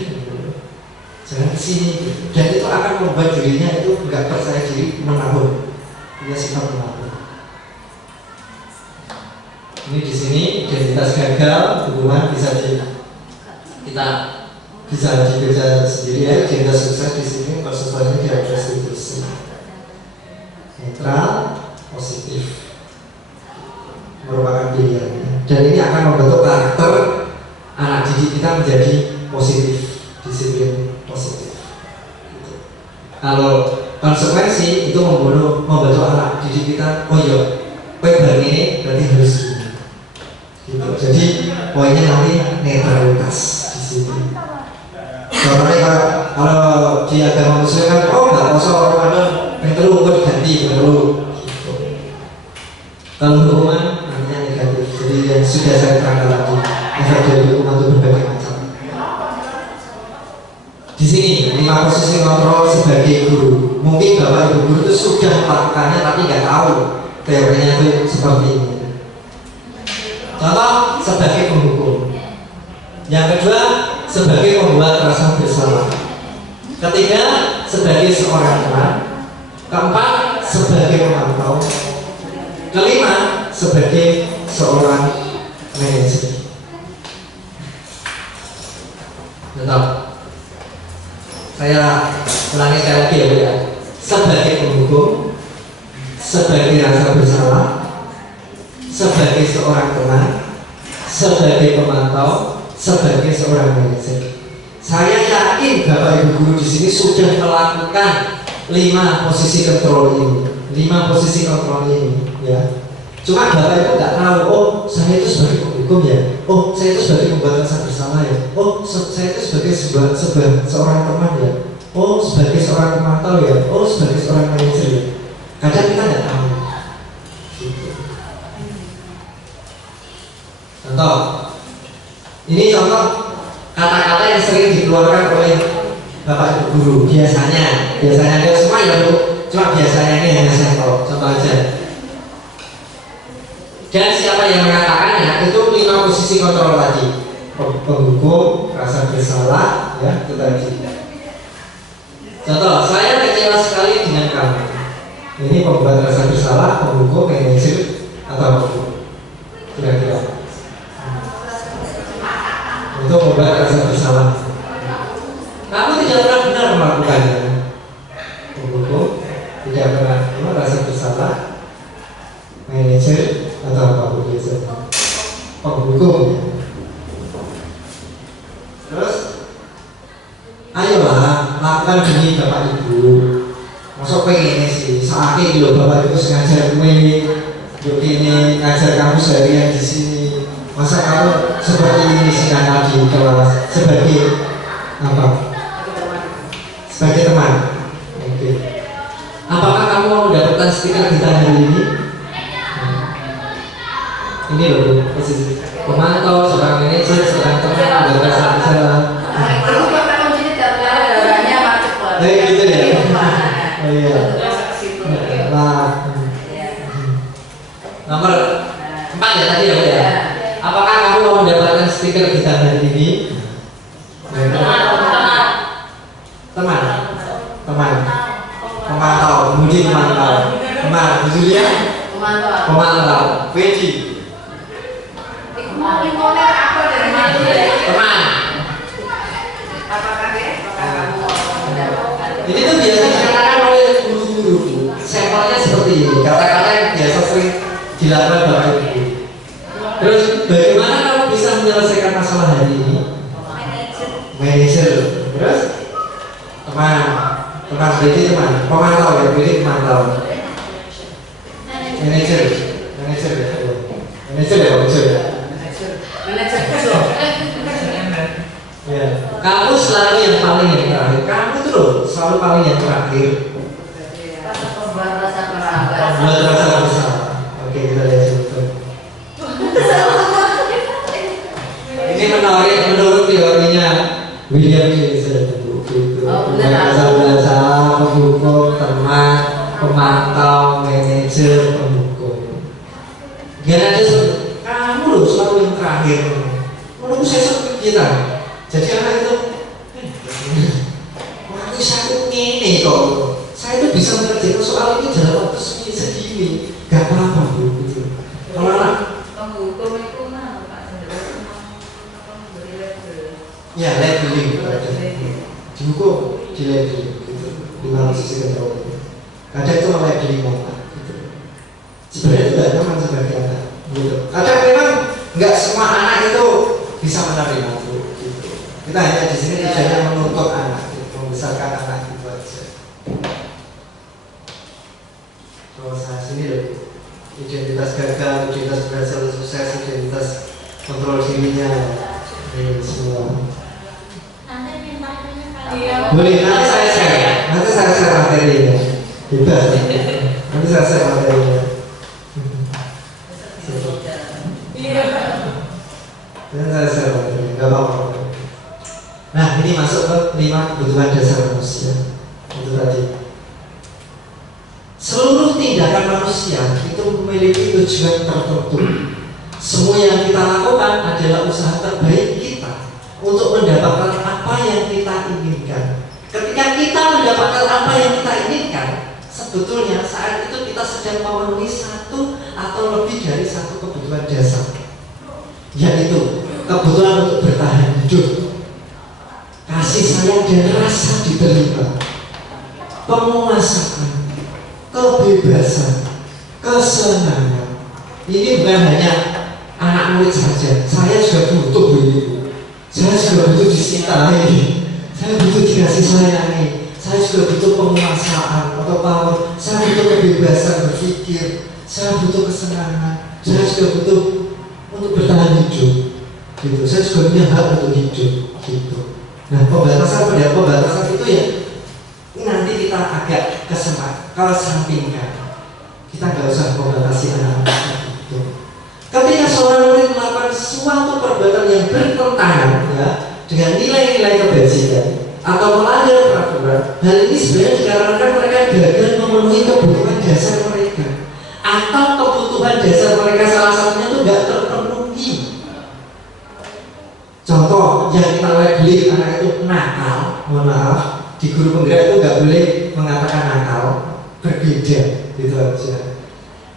jangan kesini, dan itu akan membuat dirinya itu nggak percaya diri, menabur, punya sifat menabur. Ini di sini identitas gagal, hubungan bisa kita bisa dibaca sendiri ya. Identitas sukses di sini persesuaiannya tidak restitusi, netral, positif, merupakan pilihan. Dan ini akan membentuk karakter anak didik kita menjadi positif, disiplin positif. Gitu. Kalau konsekuensi itu membantu anak didik kita, oh iya, bareng ini berarti harus gini. Gitu. Jadi poinnya nanti netralitas di sini. Contohnya kalau di agama Muslim kan, oh nggak kosong Ramadan, yang terlalu kok diganti, terlalu. Gitu. Kalau hukuman namanya negatif. Jadi yang sudah saya terangkan lagi, efek dari hukuman itu berbagai macam. Di sini 5 posisi kontrol sebagai guru. Mungkin bapak ibu guru itu sudah melakukannya tapi nggak tahu teorinya itu seperti ini. Contoh sebagai penghukum. Yang kedua sebagai pembuat rasa bersalah. Ketiga sebagai seorang teman. Keempat sebagai pemantau. Kelima sebagai seorang manajer. Tetap. Saya ulangi sekali lagi ya Bu ya. Sebagai penghukum, sebagai rasa bersalah, sebagai seorang teman, sebagai pemantau, sebagai seorang manajer. Saya yakin Bapak Ibu guru di sini sudah melakukan 5 posisi kontrol ini, 5 posisi kontrol ini, ya. Cuma Bapak Ibu nggak tahu, oh saya itu sebagai penghukum ya, oh saya itu sebagai pembuat rasa bersalah ya, oh saya itu sebagai seorang teman ya, oh sebagai seorang pemantau ya, oh sebagai seorang manajer ya. Kadang kita nggak tahu. Gitu. Contoh, ini contoh kata-kata yang sering dikeluarkan oleh Bapak Ibu guru. Biasanya dia semua ya Bu, cuma biasanya ini hanya saya tahu. Contoh aja. Dan siapa yang mengatakannya itu 5 posisi kontrol tadi. Penghukum, rasa bersalah, ya itu tadi. Contoh, saya kecewa sekali dengan kamu. Ini pembuat rasa bersalah, penghukum, manajer, atau apa? Kira-kira. Untuk membuat rasa bersalah. Kamu tidak pernah benar melakukannya. Penghukum tidak pernah rasa bersalah, manajer atau apa biasanya. Penghukum. Terus, ayolah lakukan demi Bapak Ibu. Masuk pengen sih, saatnya dulu Bapak Ibu ngajar gue, yuk ini ngajar kamu seharian di sini. Masa kamu seperti ini sedang di kelas sebagai apa? Sebagai teman. Oke. Apakah kamu mau mendapatkan stiker kita hari ini? Ini loh posisi pemantau, seorang manajer, seorang teman, berasa bersalah. Kalau kita kunci darahnya macet lah. Gitu ya. Oh iya. Nah, nomor 4 ya tadi ya Bu ya. Apakah kamu mau mendapatkan stiker kita hari ini? Teman, pemantau, kemudian pemantau, teman, judulnya pemantau, Wedi, teman. Ini tuh biasa dikatakan oleh guru-guru. Sampelnya seperti ini, kata-kata yang biasa sering dilakukan Bapak Ibu. Terus bagaimana kamu bisa menyelesaikan masalah hari ini? Manajer. Terus teman berarti teman, pemantau ya, berarti pemantau. Manajer ya. Ya. Kamu selalu yang paling yang terakhir. Kamu tuh loh selalu paling yang terakhir. Membuat rasa Membuat rasa bersalah. Oke, kita lihat dulu. Ini menurut teorinya William James. Rasa penghukum, teman, pemantau, manajer, penghukum. Gak ada kamu loh selalu yang terakhir. Menurut saya seperti kita. Jadi anak itu, waktu saya ini kok, saya itu bisa mengerjakan soal ini dalam waktu segini. Gak apa-apa Bu. Gitu. Kalau anak penghukum itu mana Pak? ya labeling dihukum di labeling gitu. 5 posisi kontrol itu. Kadang itu labeling apa gitu. Sebenarnya tidak nyaman sebagai anak gitu. Kadang memang nggak semua anak itu bisa menerima itu. Kita hanya di sini tujuannya menuntut anak, membesarkan anak itu aja. Terus sini loh, identitas gagal, identitas berhasil sukses, identitas kontrol dirinya, ini semua. Nanti mintanya Iya. Boleh, nanti saya share materinya. Bebas. Nanti saya share materinya. Iya. Nanti saya share materinya, nggak apa-apa. Nah, ini masuk ke 5 kebutuhan dasar manusia. Itu tadi. Seluruh tindakan manusia itu memiliki tujuan tertentu. Semua yang kita lakukan adalah usaha terbaik kita untuk mendapatkan apa yang kita inginkan. Ketika kita mendapatkan apa yang kita inginkan, sebetulnya saat itu kita sedang memenuhi satu atau lebih dari satu kebutuhan dasar, yaitu kebutuhan untuk bertahan hidup, kasih sayang dan rasa diterima, penguasaan, kebebasan, kesenangan. Ini bukan hanya anak murid saja. Saya juga butuh ini. Saya juga butuh dicintai. Saya butuh dikasih sayangi. Saya juga butuh penguasaan atau power. Saya butuh kebebasan berpikir. Saya butuh kesenangan. Saya juga butuh untuk bertahan hidup. Gitu. Saya juga punya hak untuk hidup. Gitu. Nah, pembatasan itu ya nanti kita agak kesampingkan. Kita nggak usah membatasi anak-anak itu. Ketika seorang murid melakukan suatu perbuatan yang bertentangan ya dengan nilai-nilai kebajikan atau melanggar peraturan, hal ini sebenarnya dikarenakan mereka gagal memenuhi kebutuhan dasar mereka atau kebutuhan dasar mereka salah satunya itu nggak terpenuhi. Contoh yang kita labeli anak itu nakal, mohon maaf, di guru penggerak itu nggak boleh mengatakan nakal, berbeda, gitu aja.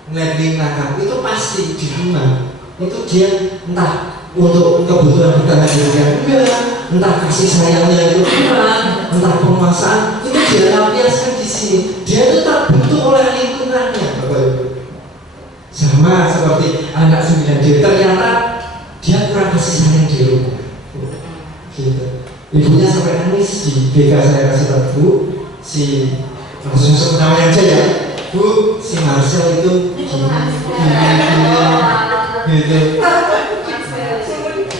Labeling nakal itu pasti di rumah, itu dia entah untuk kebutuhan bertahan diri yang enggak, entah kasih sayangnya itu kurang, entah penguasaan itu dia lampiaskan di sini. Dia itu terbentuk oleh lingkungannya, Bapak Ibu. Sama seperti anak 9D, ternyata dia kurang kasih sayang di rumah. Gitu. Ibunya sampai nangis di BK saya kasih tahu, Bu, si langsung sebut namanya aja ya, Bu, si Marcel itu gitu.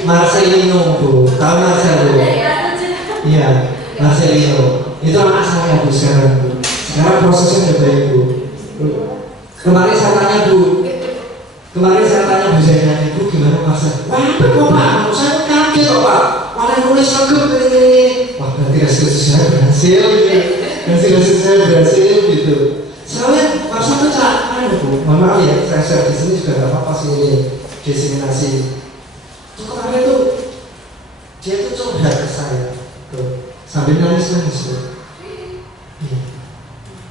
Marcelino, Bu, tahu Marcel, Bu? Iya, Marcelino. Itu anak saya, Bu, sekarang, Bu. Sekarang prosesnya udah baik, Bu. Kemarin saya tanya Bu Zainal, Bu, gimana Marcel? Wah, kok Pak? Saya kaget kok Pak. Orang nulis lagu ini. Wah, berarti hasil saya berhasil gitu. Hasil saya berhasil gitu. Soalnya Marcel itu cakap, Bu. Mohon maaf ya, saya share di sini juga nggak apa-apa sih ini diseminasi. Itu kemarin tuh dia tuh curhat ke saya, tuh sambil nangis-nangis tuh.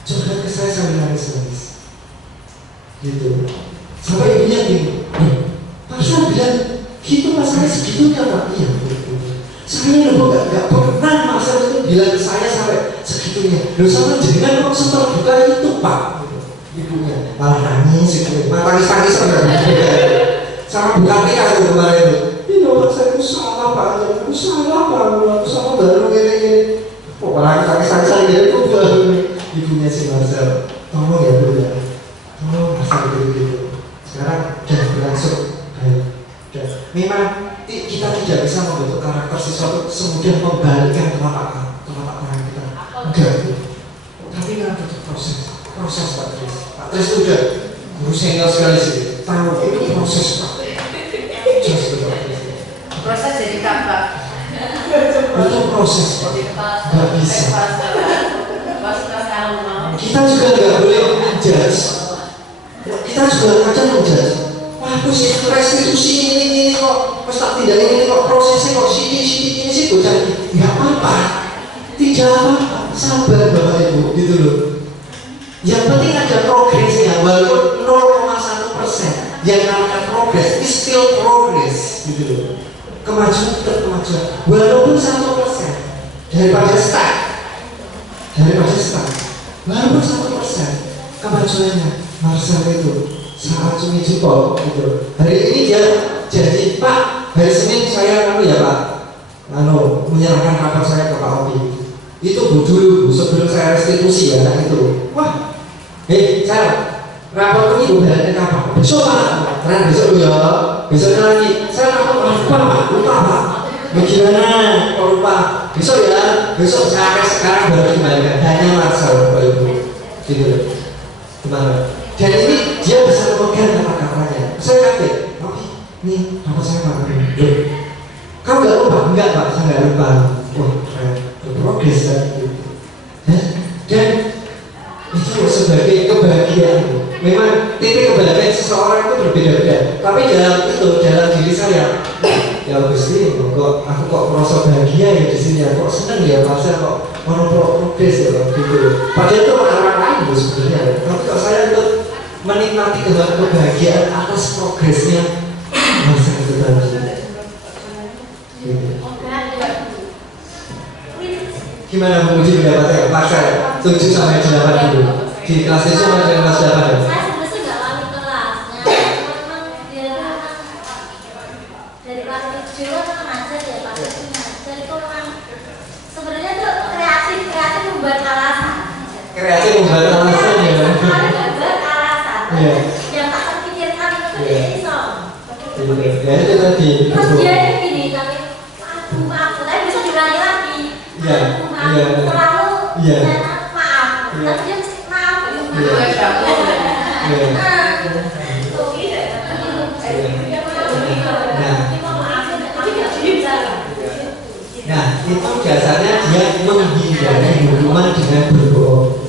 Curhat ke saya sambil nangis-nangis. Gitu. Sampai ibunya bingung. Marcel bilang, itu masalahnya segitunya Pak. Iya. Saya loh gak pernah Marcel itu bilang ke saya sampai segitunya. Loh sama jenengan kok seterbuka itu Pak. Ibunya malah nangis gitu. Malah tangis-tangis sama bukan nikah itu kemarin itu. Ini Pak, saya itu salah Pak. Aku salah Pak. Aku salah baru gini. Kok malah tangis-tangis lagi itu baru ibunya si Marcel. Tolong ya Bu ya. Tolong Marcel gitu. Sekarang udah berlangsung baik. Memang kita tidak bisa membentuk karakter sesuatu semudah membalikkan telapak tangan kita. Enggak. Tapi memang butuh proses Pak Tris. Pak Tris itu udah guru senior sekali sih. Tahu itu proses Pak. Proses jadi kakak. Itu proses Pak. Nggak bisa. Kita juga nggak boleh menjudge. Kita juga kadang menjudge. Wah, restitusi ini kok, tak tidak ini kok prosesnya kok sini sih bocah. Nggak apa-apa, tidak apa-apa, sabar Bapak Ibu, gitu loh. Yang penting ada progresnya, walaupun 0,1%. Yang namanya progress is still progress, gitu loh. Kemajuan tetap kemajuan, walaupun 1%. Daripada stuck, walaupun 1% kemajuannya. Marcel itu sangat cumi jempol gitu. Hari ini dia jadi Pak, hari Senin saya ya Pak, menyerahkan rapor saya ke Pak Opi. Itu Bu dulu, sebelum saya restitusi ya itu. Wah, saya rapor ini bubarnya kapan? Besok Pak, karena besok ya, besoknya lagi. Saya rapor lupa Pak. Bagaimana? Kok lupa? Besok ya, besok saya sekarang baru kembalikan. Hanya Marcel Bapak Ibu, gitu. Gimana? Dan ini dia bisa memegang kata-katanya. Saya kaget, Opi, nih rapor saya Pak. Kamu nggak lupa? Enggak Pak, saya nggak lupa. Wah, berprogres kan? Dan itu sebagai kebahagiaan. Memang titik kebahagiaan seseorang itu berbeda-beda. Tapi dalam diri saya, ya Gusti, kok aku kok merasa bahagia ya di sini, kok seneng ya, masa kok mau progres ya gitu. Padahal itu orang lain loh sebenarnya. Tapi kok saya itu menikmati kebahagiaan atas progresnya masa itu tadi. Gimana menguji pendapatnya? Paksa 7 sampai 8 dulu. Di kelas itu sama dengan kelas 8 ya? Saya sebenarnya nggak wali kelasnya, memang dia dari kelas 7 kan ngajar ya Pak, ngajar itu memang sebenarnya tuh kreatif membuat alasan. Kreatif membuat alasan ya? Membuat alasan. Iya. Yang tak terpikirkan itu tidak iso. Ya itu tadi. Terus dia ini gini, tapi aduh maaf, saya bisa diulangi lagi. Iya. Iya. Terlalu Iya. maaf, Iya. tapi dia mesti maaf. Iya. Iya. Nah, itu biasanya dia menghindari hukuman dengan berbohong.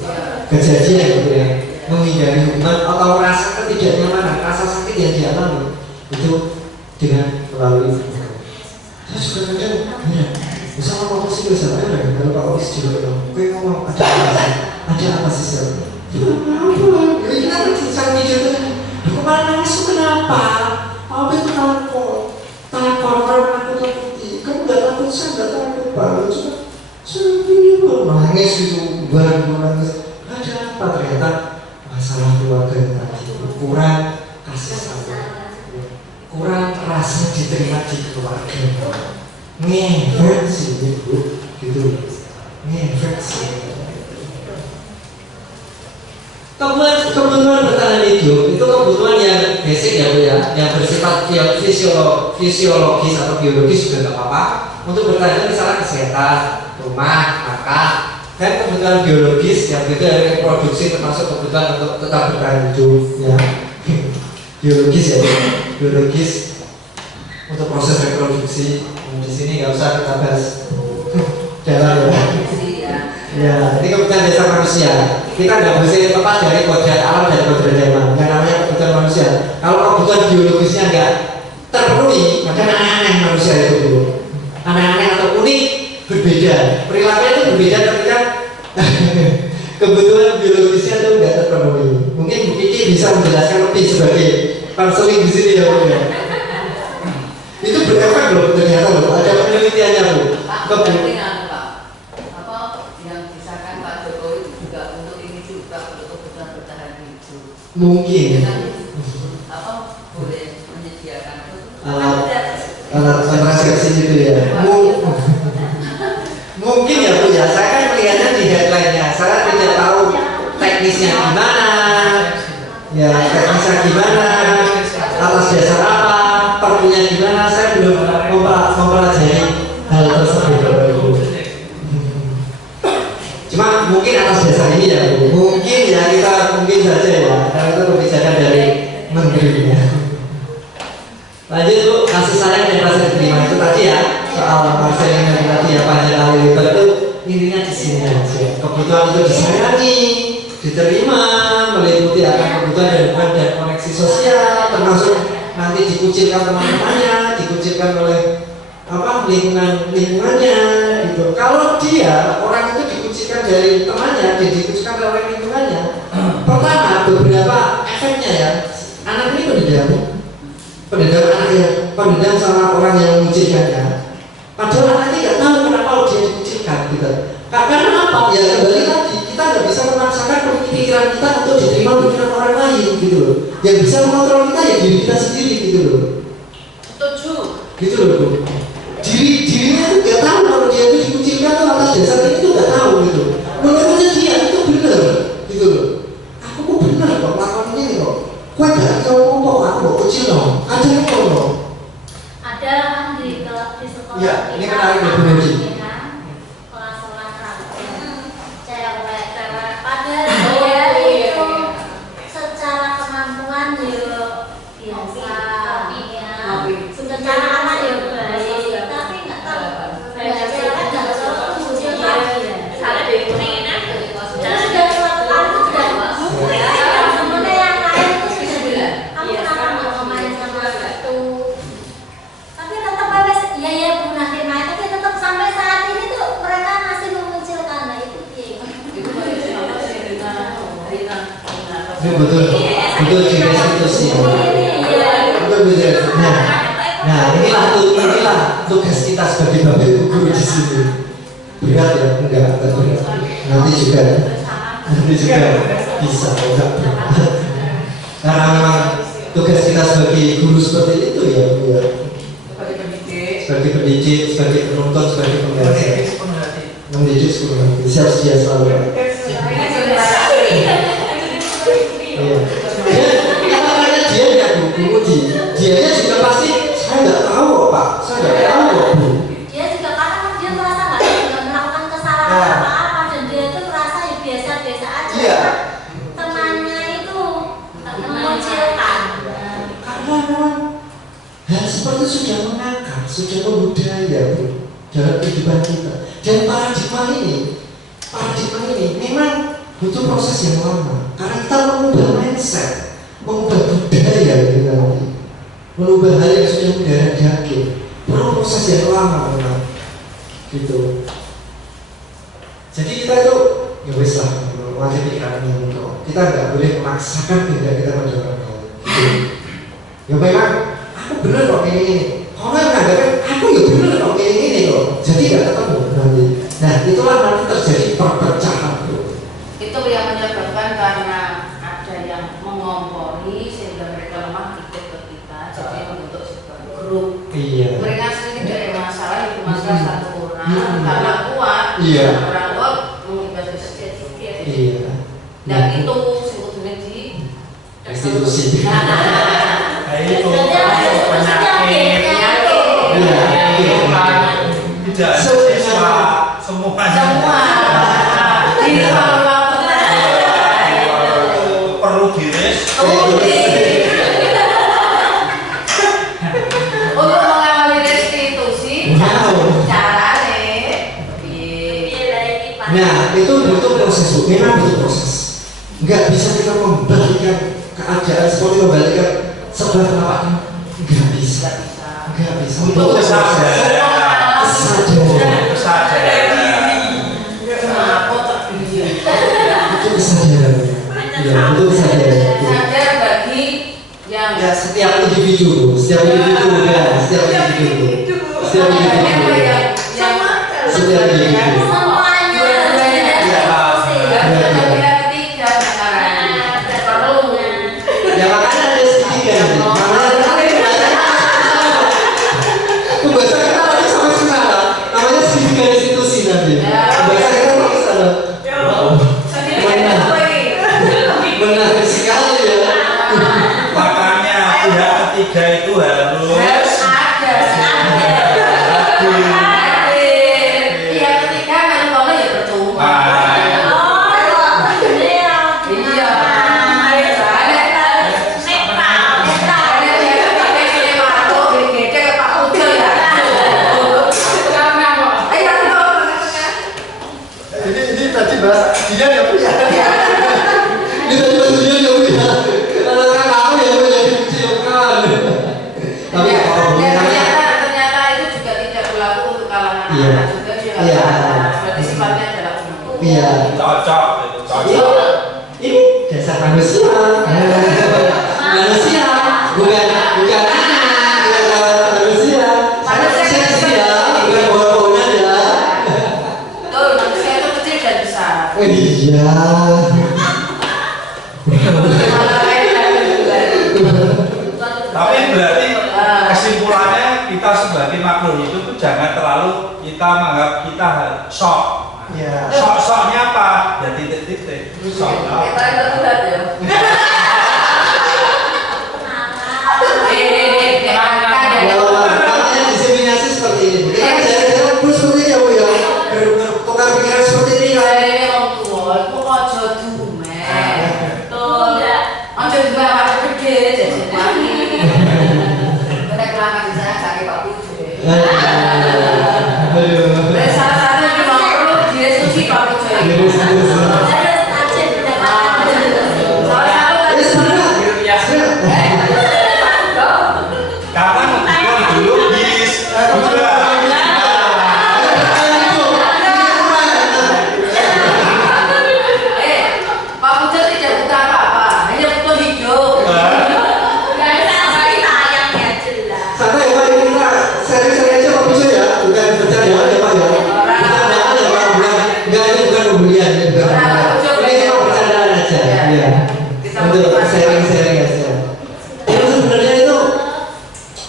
Kejadian gitu ya, menghindari hukuman atau rasa ketidaknyamanan, rasa sakit yang dialami itu dengan melalui hukuman. Saya juga kadang, ya, bisa ngomong sih bisa ada kalau Pak Ois juga dong. Gue ngomong ada apa sih sih? Apa? Ini kan saya mikir tuh, kemarin nangis tuh kenapa? Apa itu takut orang aku takuti? Kamu nggak takut, saya nggak takut banget. Saya nangis gitu, baru nangis. Ada apa ternyata masalah keluarga tadi? Kurang kasih sayang, kurang rasa diterima di keluarga. Ngefek sih Bu, gitu. Ngefek sih. Kebutuhan bertahan hidup itu kebutuhan yang basic ya Bu ya, yang bersifat fisiologis atau biologis juga nggak apa-apa. Untuk bertahan misalnya kesehatan, rumah, makan, dan kebutuhan biologis yang juga dari reproduksi termasuk kebutuhan untuk tetap bertahan hidup ya. Biologis ya Bu, biologis untuk proses reproduksi. Di sini nggak usah kita bahas jalan ya. Ya, ini kebutuhan dasar manusia. Kita nggak bisa lepas dari kodrat alam dan kodrat zaman. Yang namanya kebutuhan manusia. Kalau kebutuhan biologisnya nggak terpenuhi, maka aneh-aneh manusia itu dulu. Aneh-aneh atau unik berbeda. Perilakunya itu berbeda ketika kebutuhan biologisnya itu nggak terpenuhi. Mungkin Bu Kiki bisa menjelaskan lebih sebagai konseling di sini ya Bu ya. Itu berefek loh ternyata loh. Ada penelitiannya Bu. Mungkin boleh menyediakan alat kontrasepsi gitu ya. Mungkin ya Bu ya. Saya kan melihatnya di headline-nya. Saya tidak tahu teknisnya gimana. Ya teknisnya gimana, atas dasar apa, perlunya gimana. Saya belum mempelajari hal tersebut Bapak Ibu. Cuma mungkin atas dasar ini ya Bu. Mungkin ya kita mungkin saja ya. Karena itu kebijakan dari menterinya. Lanjut Bu, kasih sayang dan rasa diterima itu tadi ya. Soal kasih yang tadi ya panjang kali lebar itu intinya di sini aja. Kebutuhan itu disayangi, diterima, meliputi akan kebutuhan dan koneksi sosial, termasuk nanti dikucilkan teman-temannya, dikucilkan oleh lingkungannya gitu. Kalau dia orang itu dikucilkan dari temannya, dia dikucilkan oleh lingkungannya. Pertama beberapa efeknya ya. Anak ini pendendam anak yang pendendam sama orang yang mengucilkannya. Padahal anak ini nggak tahu kenapa dia dikucilkan gitu. Karena apa? Ya kembali tadi kita nggak bisa memaksakan pikiran kita untuk diterima pikiran orang lain gitu loh. Yang bisa mengontrol kita ya diri kita sendiri gitu loh. Setuju. Gitu loh Bu. Dirinya itu betul di restitusi. Betul. Nah, inilah tugas kita sebagai bapak ibu guru di sini. Berat ya? Enggak berat. Nanti juga bisa enggak berat. Karena memang tugas kita sebagai guru seperti itu ya, Bu ya. Sebagai pendidik, sebagai penonton, sebagai pembelajar. Mendidik sekolah. Siap sedia selalu. Iya. Karena dia ya Bu, dia juga pasti saya nggak tahu Pak, saya nggak tahu Bu. Dia juga karena dia merasa nggak melakukan kesalahan apa-apa dan dia itu merasa ya biasa-biasa aja. Iya. Temannya itu mengucilkan. Karena memang hal seperti itu sudah mengakar, sudah membudaya Bu dalam kehidupan kita. Dan paradigma ini memang butuh proses yang lama. Karena kita mengubah mindset, mengubah budaya kita nanti, mengubah hal yang sudah mendarah daging, perlu proses yang lama memang, gitu. Jadi kita itu ya wis lah, wajib pikirannya untuk kita nggak boleh memaksakan kehendak kita pada orang lain. Gitu. Ya memang aku bener kok ini. Kalau menganggapkan aku ya bener kok ini kok, jadi nggak ketemu nanti. Nah itulah nanti terjadi perpecahan. Itu yang menyebabkan karena ada yang mengompori sehingga mereka lemah ikut ke kita, jadi membentuk sebuah grup. Iya. Mereka sendiri tidak ada masalah, itu masalah satu orang karena kuat, Iya. orang kuat mengibat Iya. dan itu sebetulnya di Restitusi. Nah itu penyakit. Tidak siswa semuanya. Perlu diris. Untuk mengawali restitusi, caranya, Nah itu butuh proses Bu, memang butuh proses. Nggak bisa kita membalikan keadaan seperti membalikan sebelah telapak, nggak bisa. Untuk kesadaran. Itu kesadaran. Ya, itu kesadaran. sadar bagi yang Ya setiap individu, setiap individu. setiap individu. Semuanya Ketiga sekarang perlu Ya makanya ada segitiga nih. Pembahasan kita nanti sampai ke sana. Namanya segitiga restitusi nanti. Pembahasan kita sampai ke sana. Menarik sekali ya. Makanya pihak ketiga itu harus ada. Yang ketiga kan kalau ya percuma. Iya. Ini tadi bahas dia ya punya. Ini tadi bahas dia ya punya. Anak-anak kamu ya punya dikucilkan. Tapi kalau ternyata itu juga tidak berlaku untuk kalangan Iya. anak juga juga. Iya. Berarti sifatnya adalah umum. iya. cocok itu cocok. Ini dasar manusia. Manusia bukan manusia. Manusia bukan bohongan ya. Betul, manusia itu kecil dan besar. Oh iya. Tapi berarti kesimpulannya kita sebagai makhluk hidup itu jangan terlalu kita menganggap kita shock. Iya. Shock-shocknya apa? Ya titik-titik. Shock. Kita itu berat ya. Kalau makanya diseminasi seperti ini. Kita jangan terus seperti ini ya Bu ya. Tukar pikiran seperti ini kan. Saya orang tua, itu ojo dumen. Ojo dumen apa gede, jadi lagi. Kita kelangkan di sana cari Pak Puji. Dan salah satu yang perlu direstitusi Pak Puji. Salah satu Karena meskipun dulu bis juga. Pak Puji tidak buta apa-apa, hanya kalian ini bukan ini cuma bercandaan aja ya. Untuk sharing-sharing aja. Itu sebenarnya itu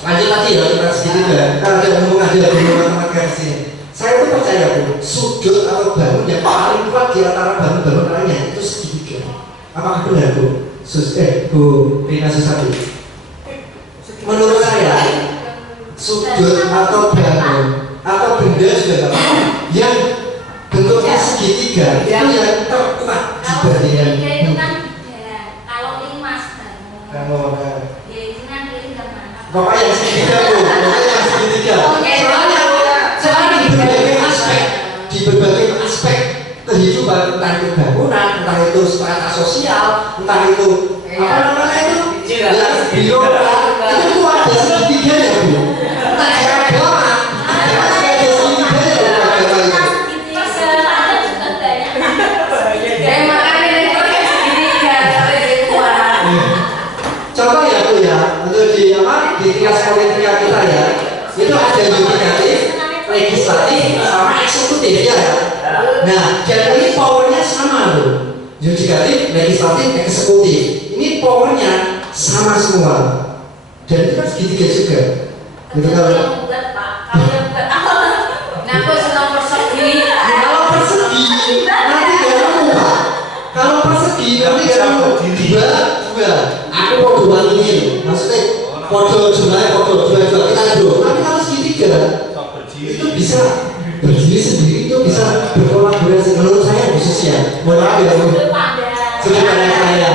lanjut lagi ya kita sedikit ya. Kalau ada ngomong aja dulu matematika di sini. Saya tuh percaya Bu, sudut atau bangun yang paling kuat di antara bangun-bangun lainnya itu segitiga. Apakah benar Bu? Bu Rina Susati. Menurut saya sudut atau bangun atau benda juga nggak apa-apa yang bentuknya segitiga itu yang terkuat dibandingkan. Itu kan ya, kalau limas Kalau ya itu kan limas pokoknya yang segitiga Bu, pokoknya yang segitiga. Soalnya di berbagai aspek kehidupan, entah itu bangunan, entah itu strata sosial, entah itu apa namanya itu birokrat, itu tuh ada segitiganya Bu. Entah cara agama, ada segitiganya Bu agama itu. Contoh ya Bu ya, untuk di tingkat politika kita ya, itu ada yudikatif, legislatif, sama eksekutif ya. Nah, dan ini powernya sama loh. Yudikatif, legislatif, eksekutif. Ini powernya sama semua. Dan itu kan segitiga juga. Gitu kalau kalau persegi nanti gak nemu Pak. Kalau persegi nanti gak nemu dua. Aku mau dua ini. Maksudnya podo jumlahnya podo dua kita dua. Tapi kalau segitiga itu bisa berdiri sendiri, itu bisa berkolaborasi. Menurut saya khususnya mohon maaf ya Bu, sudut pandang saya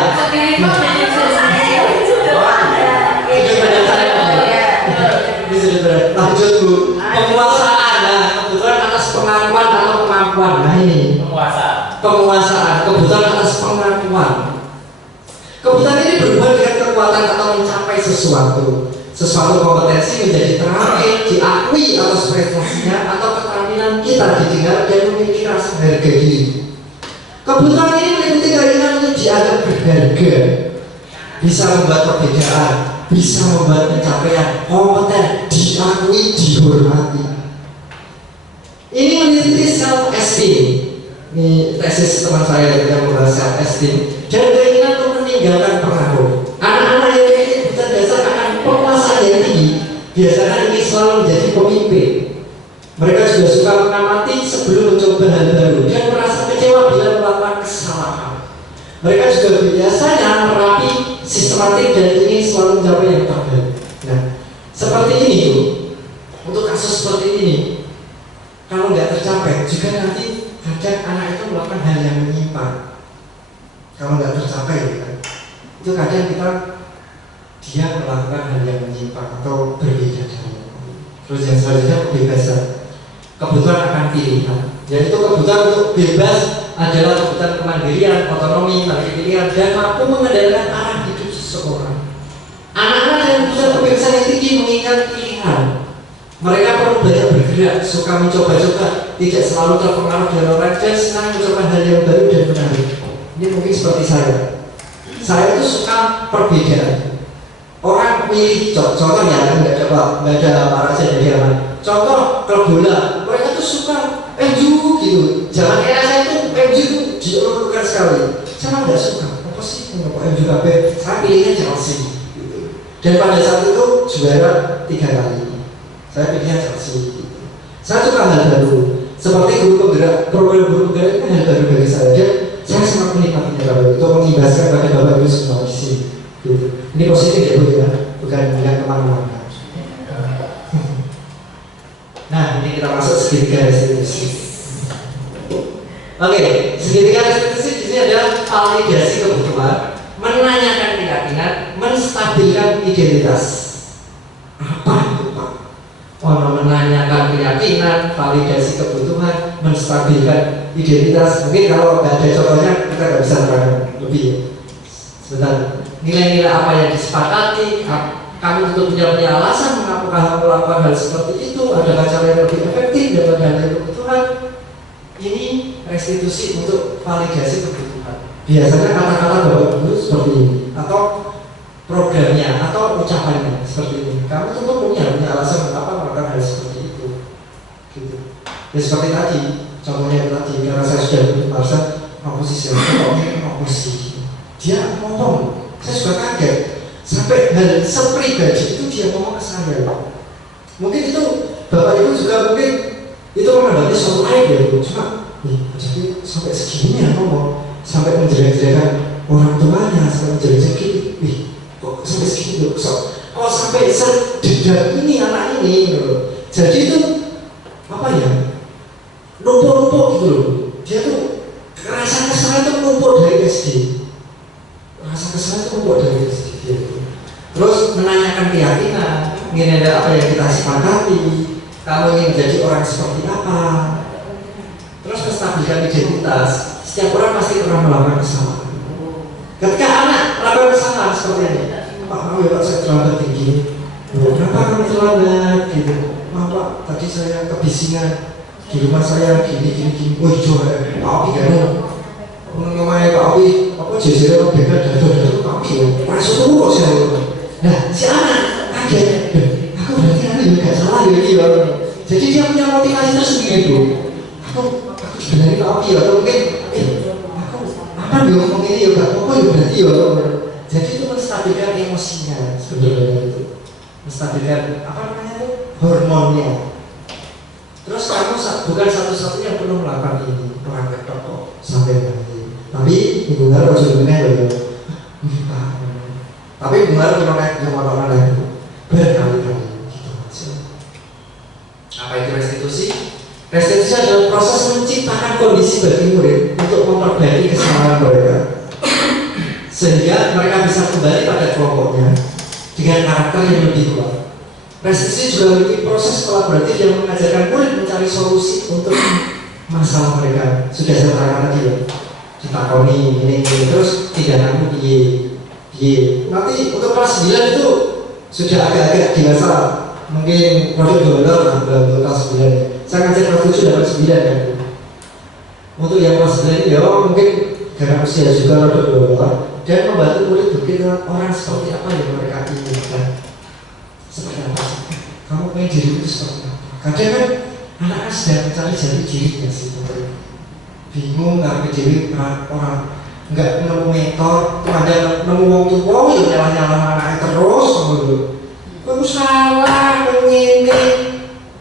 lanjut Bu, penguasaan. Nah kebetulan atas pengakuan atau kemampuan. Nah ini penguasaan, kebetulan atas pengakuan. Kebutuhan ini berhubungan dengan kekuatan atau mencapai sesuatu kompetensi menjadi terampil, diakui atas prestasinya atau keterampilan kita didengar dan memiliki rasa harga diri. Kebutuhan ini meliputi keinginan untuk dianggap berharga, bisa membuat perbedaan, bisa membuat pencapaian, kompeten, diakui, dihormati. Ini meliputi self esteem. Ini tesis teman saya yang membahas self esteem dan keinginan untuk meninggalkan pengaruh. Anak-anak yang memiliki kebutuhan dasar akan penguasaan yang tinggi biasanya ingin selalu menjadi pemimpin. Mereka juga suka mengamati sebelum mencoba hal baru dan merasa kecewa bila melakukan kesalahan. Mereka juga biasanya merapi, sistematik dan ingin selalu mencapai yang terbaik. Nah, seperti ini tuh. Untuk kasus seperti ini, kalau nggak tercapai, juga nanti kadang anak itu melakukan hal yang menyimpang. Kalau nggak tercapai, kan? Itu kadang dia melakukan hal yang menyimpang atau berbeda dari. Terus yang selanjutnya kebebasan. Kebutuhan akan pilihan. Yaitu kebutuhan untuk bebas adalah kebutuhan kemandirian, otonomi, memiliki pilihan dan mampu mengendalikan arah hidup seseorang. Anak-anak yang punya kebebasan yang tinggi menginginkan pilihan. Mereka perlu banyak bergerak, suka mencoba-coba, tidak selalu terpengaruh dengan orang dan senang mencoba hal yang baru dan menarik. Ini mungkin seperti saya. Saya itu suka perbedaan. Orang milih contoh ya, nggak ada Pak Raja dari mana. Contoh klub bola, mereka tuh suka MU gitu. Zaman era saya itu MU itu diurutkan sekali. Saya nggak suka. Apa sih kenapa MU kabeh? Saya pilihnya Chelsea. Gitu. Dan pada saat itu juara 3 kali. Saya pilihnya Chelsea. Gitu. Saya suka hal baru. Seperti guru penggerak, program guru penggerak itu hal baru bagi saya. Dan saya sangat menikmatinya kalau itu mengimbaskan pada bapak ibu semua di sini. Gitu. Ini positif ya Bu ya, bukan kemana-mana. Nah, ini kita masuk segitiga restitusi. Oke, segitiga restitusi di sini adalah validasi kebutuhan, menanyakan keyakinan, menstabilkan identitas. Apa itu Pak? Menanyakan keyakinan, validasi kebutuhan, menstabilkan identitas. Mungkin kalau nggak ada contohnya kita nggak bisa terangkan lebih. Sebentar. Nilai-nilai apa yang disepakati, kamu tentu punya alasan mengapa kamu melakukan hal seperti itu, adakah cara yang lebih efektif daripada hal yang kebutuhan. Ini restitusi untuk validasi kebutuhan. Biasanya kata-kata Bapak Ibu seperti ini, atau programnya, atau ucapannya seperti ini. Kamu tentu punya alasan mengapa melakukan hal seperti itu. Gitu. Ya seperti tadi, contohnya tadi karena saya sudah merasa oposisi, oposisi, dia ngomong, saya juga kaget sampai hal sepribadi itu dia ngomong ke saya. Mungkin itu bapak ibu juga mungkin itu menganggapnya suatu aib ya bu, cuma jadi sampai segininya ngomong, sampai menjelek-jelekan orang tuanya, sampai menjelek-jelekan, kok sampai segini loh, kok sampai sedendam ini anak ini loh. Jadi itu apa ya, numpuk-numpuk gitu loh, dia tuh rasa kesalahan itu numpuk dari SD, rasa kesalahan itu numpuk dari SD dia itu. Terus menanyakan keyakinan, ingin ada apa yang kita sepakati, kamu ingin menjadi orang seperti apa. Terus menstabilkan identitas, setiap orang pasti pernah melakukan kesalahan. Ketika anak melakukan kesalahan seperti ini, Pak, mau ya Pak, saya terlambat tinggi. Kenapa kamu terlambat? Gitu. Pak, tadi saya kebisingan di rumah saya gini. Wih, coba Pak Oki kan? Ngomongnya Pak Oki, apa jajaran begal dado Pak Oki? Masuk dulu kok saya. Nah, si anak kaget. Aku berarti anak juga gak salah ya dia. Jadi dia punya motivasi tersendiri tuh. Aku sebenarnya Pak Oki ya, atau mungkin aku apa dia ngomong ini ya Pak, apa ya berarti ya. Jadi itu menstabilkan emosinya sebenarnya itu, menstabilkan apa namanya itu hormonnya. Terus kamu bukan satu-satunya yang perlu melakukan ini, orang ketok kok sampai nanti. Tapi ibu Ngara ujungnya loh, tapi ibu Ngara yang orang itu berkali-kali gitu aja. Apa itu restitusi? Restitusi adalah proses menciptakan kondisi bagi murid untuk memperbaiki kesalahan mereka, sehingga mereka bisa kembali pada kelompoknya dengan karakter yang lebih kuat. Restitusi juga memiliki proses kolaboratif yang mengajarkan murid mencari solusi untuk masalah mereka. Sudah saya terangkan tadi ya, ditakoni ini terus tidak nanggung nanti untuk kelas 9 itu sudah agak-agak dewasa, mungkin produk $2 untuk kelas 9. Saya ngajar kelas 7 dapat 9 kan. Untuk yang kelas 9 ya mungkin karena usia juga produk $2 dan membantu murid berpikir orang seperti apa yang mereka inginkan. Seperti apa sih? Kamu pengen diri itu seperti apa? Kadang kan anak-anak sedang mencari jati dirinya sih, bingung nggak diri orang nggak nemu mentor, ada nemu wong tua itu nyalah anaknya terus dulu. Kamu salah, ini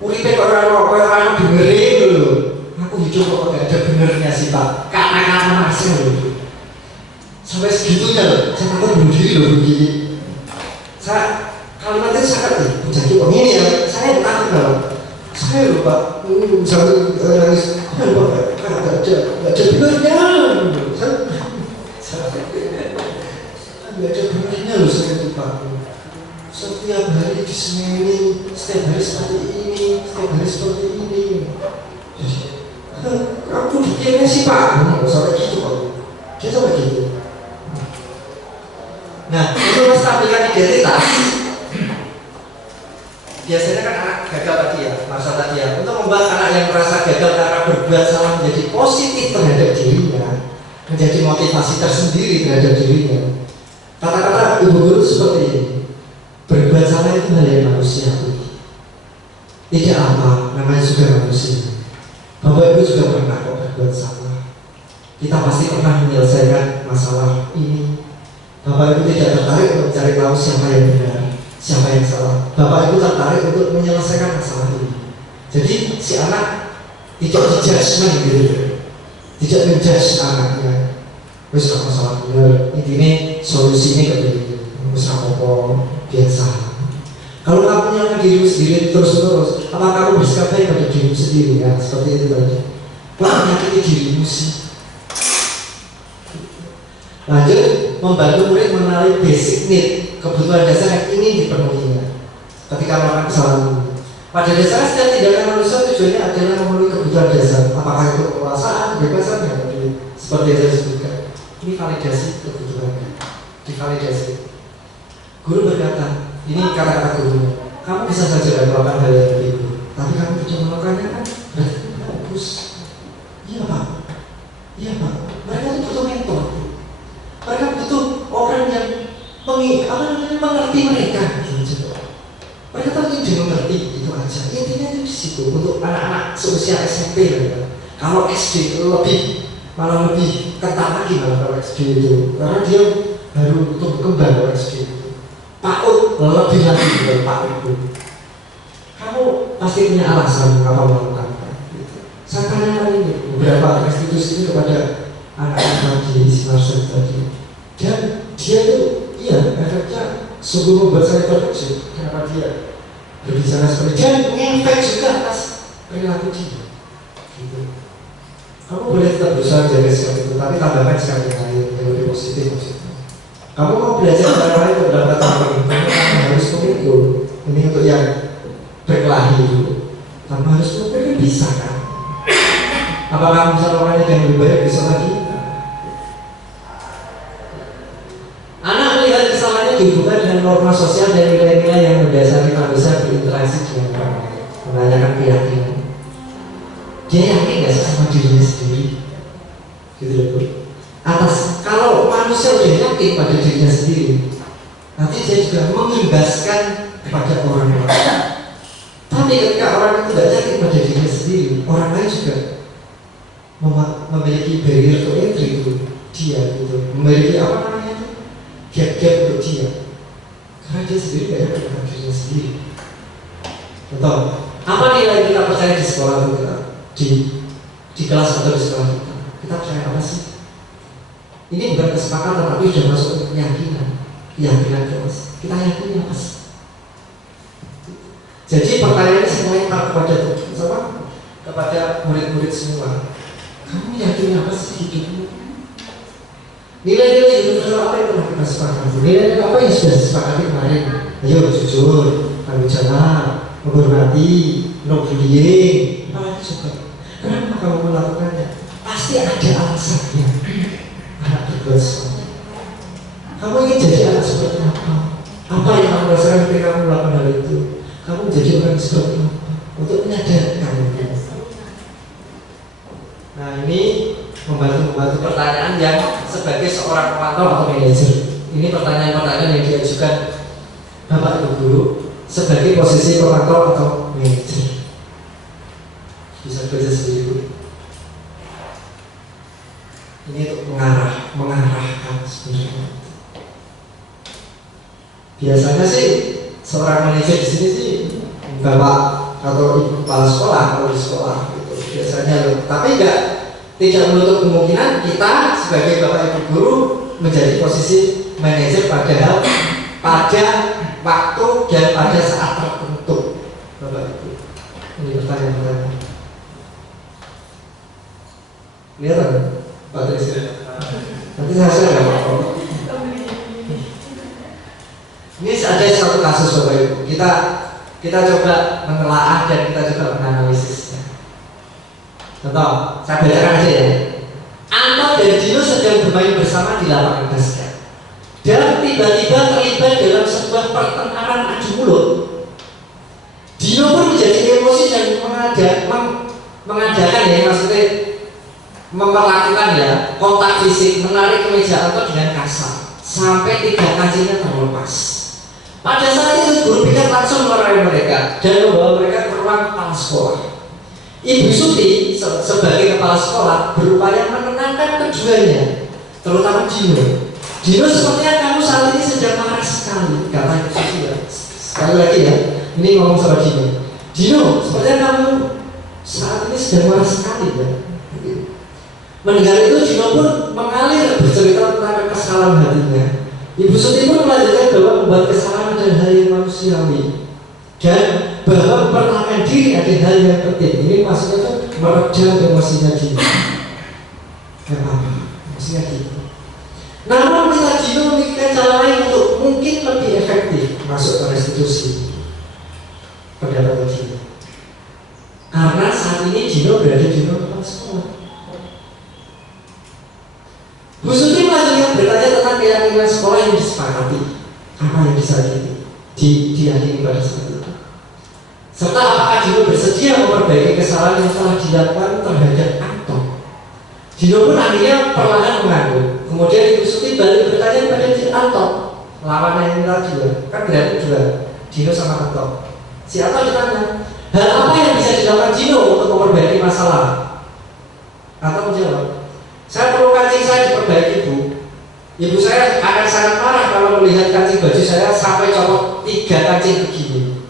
uripe kok orang dengerin dulu. Aku hidup kok nggak ada benernya sih Pak. Kata-kata masih dulu. Sampai segitunya loh, saya takut bunuh diri loh begini. Saya kalimatnya sangat nih, jadi ini ya, saya takut loh. Saya lupa, misalnya nangis, nggak ada benernya. Nggak ada benernya loh saya itu Pak. Setiap hari disemeni, setiap hari seperti ini, setiap hari seperti ini. Aku pikirnya sih Pak, sampai gitu Pak. Dia sampai gitu. Nah, untuk menstabilkan identitas, biasanya kan anak gagal tadi ya, masa tadi ya. Untuk membuat anak yang merasa gagal karena berbuat salah menjadi positif terhadap dirinya, menjadi motivasi tersendiri terhadap dirinya. Kata-kata ibu guru seperti ini, berbuat salah itu hal yang manusiawi. Tidak apa, namanya juga manusia. Bapak Ibu juga pernah kok berbuat salah. Kita pasti pernah menyelesaikan masalah ini. Bapak Ibu tidak tertarik untuk mencari tahu siapa yang benar, siapa yang salah. Bapak Ibu tertarik untuk menyelesaikan masalah ini. Jadi si anak tidak dijudgment gitu, tidak menjudge anaknya. Wes gak masalah benar, intinya solusinya kayak gini. Wes apa biasa. Kalau kamu menyalahkan dirimu sendiri terus-menerus, apa kamu bersikap baik pada dirimu sendiri ya? Seperti itu tadi. Wah, menyakiti dirimu sih. Lanjut, membantu murid mengenali basic need, kebutuhan dasar yang ingin dipenuhinya ketika melakukan kesalahan. Pada dasarnya setiap tindakan manusia tujuannya adalah memenuhi kebutuhan dasar. Apakah itu kekuasaan, kebebasan, ya? Seperti yang saya sebutkan. Ini validasi kebutuhan, divalidasi. Guru berkata, ini kata-kata guru, kamu bisa saja melakukan hal yang lebih buruk, tapi kamu tidak melakukannya kan? Berarti bagus. Iya Pak, iya Pak. Mereka itu butuh mentor. Mereka butuh orang yang mengerti mereka. Gitu. Mereka tuh ingin mengerti itu aja. Intinya itu di situ untuk anak-anak seusia SMP. Kalau SD malah lebih ketat lagi malah kalau SD itu, karena dia baru tumbuh kembang kalau SD itu. PAUD lebih lagi dari PAUD itu. Kamu pasti punya alasan kenapa melakukan gitu. Saya tanyakan ini beberapa restitusi itu kepada anak-anak di Simarsen tadi, dan dia itu iya efeknya sungguh membuat saya terkejut. Kenapa dia berbicara seperti dan ngefek juga atas perilaku dia gitu. Kamu boleh tetap berusaha jaga seperti itu, tapi tambahkan sekali lain yang lebih positif maksudnya. Kamu mau belajar cara lain untuk mendapatkan apa itu, kamu harus memikul. Ini untuk yang berkelahi dulu. Kamu harus memikul, bisa kan? Apakah misalnya orang yang lebih baik bisa lagi? Anak melihat kesalahannya dihubungkan dengan norma sosial dan nilai-nilai yang mendasari tak bisa berinteraksi dengan orang lain, menanyakan keyakinan. Dia yakin nggak sih sama dirinya sendiri? Gitu loh, Bu. Atas kalau manusia udah yakin pada dirinya sendiri, nanti dia juga mengimbaskan kepada orang lain. Tapi ketika orang itu tidak yakin pada dirinya sendiri, orang lain juga memiliki barrier to entry itu dia gitu, memiliki apa namanya itu gap-gap untuk dia, karena dia sendiri tidak yakin pada dirinya sendiri. Contoh, apa nilai kita percaya di sekolah kita, di kelas atau di sekolah kita percaya apa sih? Ini bukan kesepakatan tapi sudah masuk ke keyakinan kelas. Kita yakin apa sih? Jadi pertanyaannya saya lempar kepada murid-murid semua. Kamu yakin apa sih hidupmu? Nilai-nilai universal apa yang telah kita sepakati? Nilai-nilai apa yang sudah disepakati kemarin? Ayo jujur, tanggung jawab, menghormati, no bullying. Apalagi juga. Kenapa kamu melakukannya? Pasti ada alasannya. Anak berbuat sesuatu. Kamu ingin jadi anak seperti apa? Apa yang kamu rasakan ketika kamu melakukan hal itu? Kamu menjadi orang seperti apa? Untuk menyadarkan itu. Nah ini membantu pertanyaan yang sebagai seorang pemantau atau manajer. Ini pertanyaan-pertanyaan yang diajukan Bapak Ibu Guru sebagai posisi pemantau atau manajer. Bisa baca sendiri Bu. Ini untuk mengarahkan sebenarnya. Biasanya sih seorang manajer di sini sih bapak atau ibu kepala sekolah kalau di sekolah gitu biasanya. Tapi tidak menutup kemungkinan kita sebagai bapak ibu guru menjadi posisi manajer padahal pada waktu dan pada saat tertentu. Bapak ibu, ini pertanyaan-pertanyaan. Lihat kan? Pak Tris, nanti saya nggak apa-apa. Ini ada satu kasus Bapak Ibu. Kita coba menelaah dan kita coba menganalisisnya. Contoh, saya bacakan aja ya. Anto dan Dino sedang bermain bersama di lapangan basket. Dan tiba-tiba terlibat dalam sebuah pertengkaran adu mulut. Dino pun menjadi emosi dan mengadakan ya, maksudnya memperlakukan ya kontak fisik, menarik kemeja Anto dengan kasar sampai 3 kakinya terlepas. Pada saat itu guru piket langsung marahi mereka dan membawa mereka ke ruang kepala sekolah. Ibu Suti sebagai kepala sekolah berupaya menenangkan keduanya, terutama Dino. Dino, sepertinya kamu saat ini sedang marah sekali, kata Ibu Suti ya. Sekali lagi ya, ini ngomong sama Dino. Dino, sepertinya kamu saat ini sedang marah sekali ya. Mendengar itu Dino pun mengalir bercerita tentang kesalahan hatinya. Ibu Suti pun melanjutkan bahwa membuat kesalahan adalah hal yang manusiawi dan bahwa mempertahankan diri adalah hal yang penting. Ini maksudnya itu meredam emosinya Dino. Kenapa? Emosinya Dino. Namun kita Dino memikirkan cara lain untuk mungkin lebih efektif masuk ke restitusi pendapat Dino. Karena saat ini Dino berada di luar kepala sekolah. Bu Suti melanjutkan bertanya tentang keyakinan sekolah yang disepakati, apa yang bisa diyakini pada saat itu, serta apakah Dino bersedia memperbaiki kesalahan yang telah dilakukan terhadap Anto. Dino pun akhirnya perlahan mengaku. Kemudian Ibu Suti balik bertanya kepada Anto, lawan yang tadi ya, kan berarti dua, Dino sama Anto. Si Anto ditanya, hal apa yang bisa dilakukan Dino untuk memperbaiki masalah? atau menjawab. Saya perlu kancing saya diperbaiki Bu. Ibu saya akan sangat marah kalau melihat kancing baju saya sampai copot 3 kancing begini.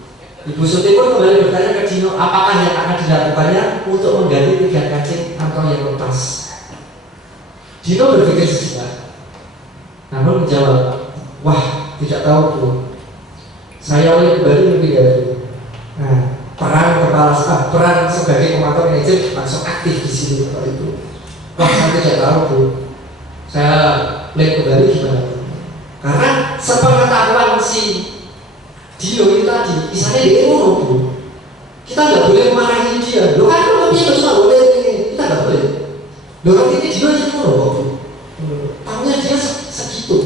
Ibu Suti pun kembali bertanya ke Dino, apakah yang akan dilakukannya untuk mengganti 3 kancing atau yang lepas. Dino berpikir sejenak, namun menjawab, wah tidak tahu Bu. Saya oleh kembali lebih dari. Nah, peran kepala staf, peran sebagai komandan manajer langsung aktif di sini Bapak Ibu. Wah saya tidak tahu Bu. Saya lihat kembali gimana? Karena sepengetahuan si Dio itu tadi, misalnya dia ngono Bu. Kita nggak boleh memarahi dia. Lo kan lo punya cuma boleh ini, kita nggak boleh. Lo kan ini Dio aja ngono kok Bu. Tahunya dia segitu,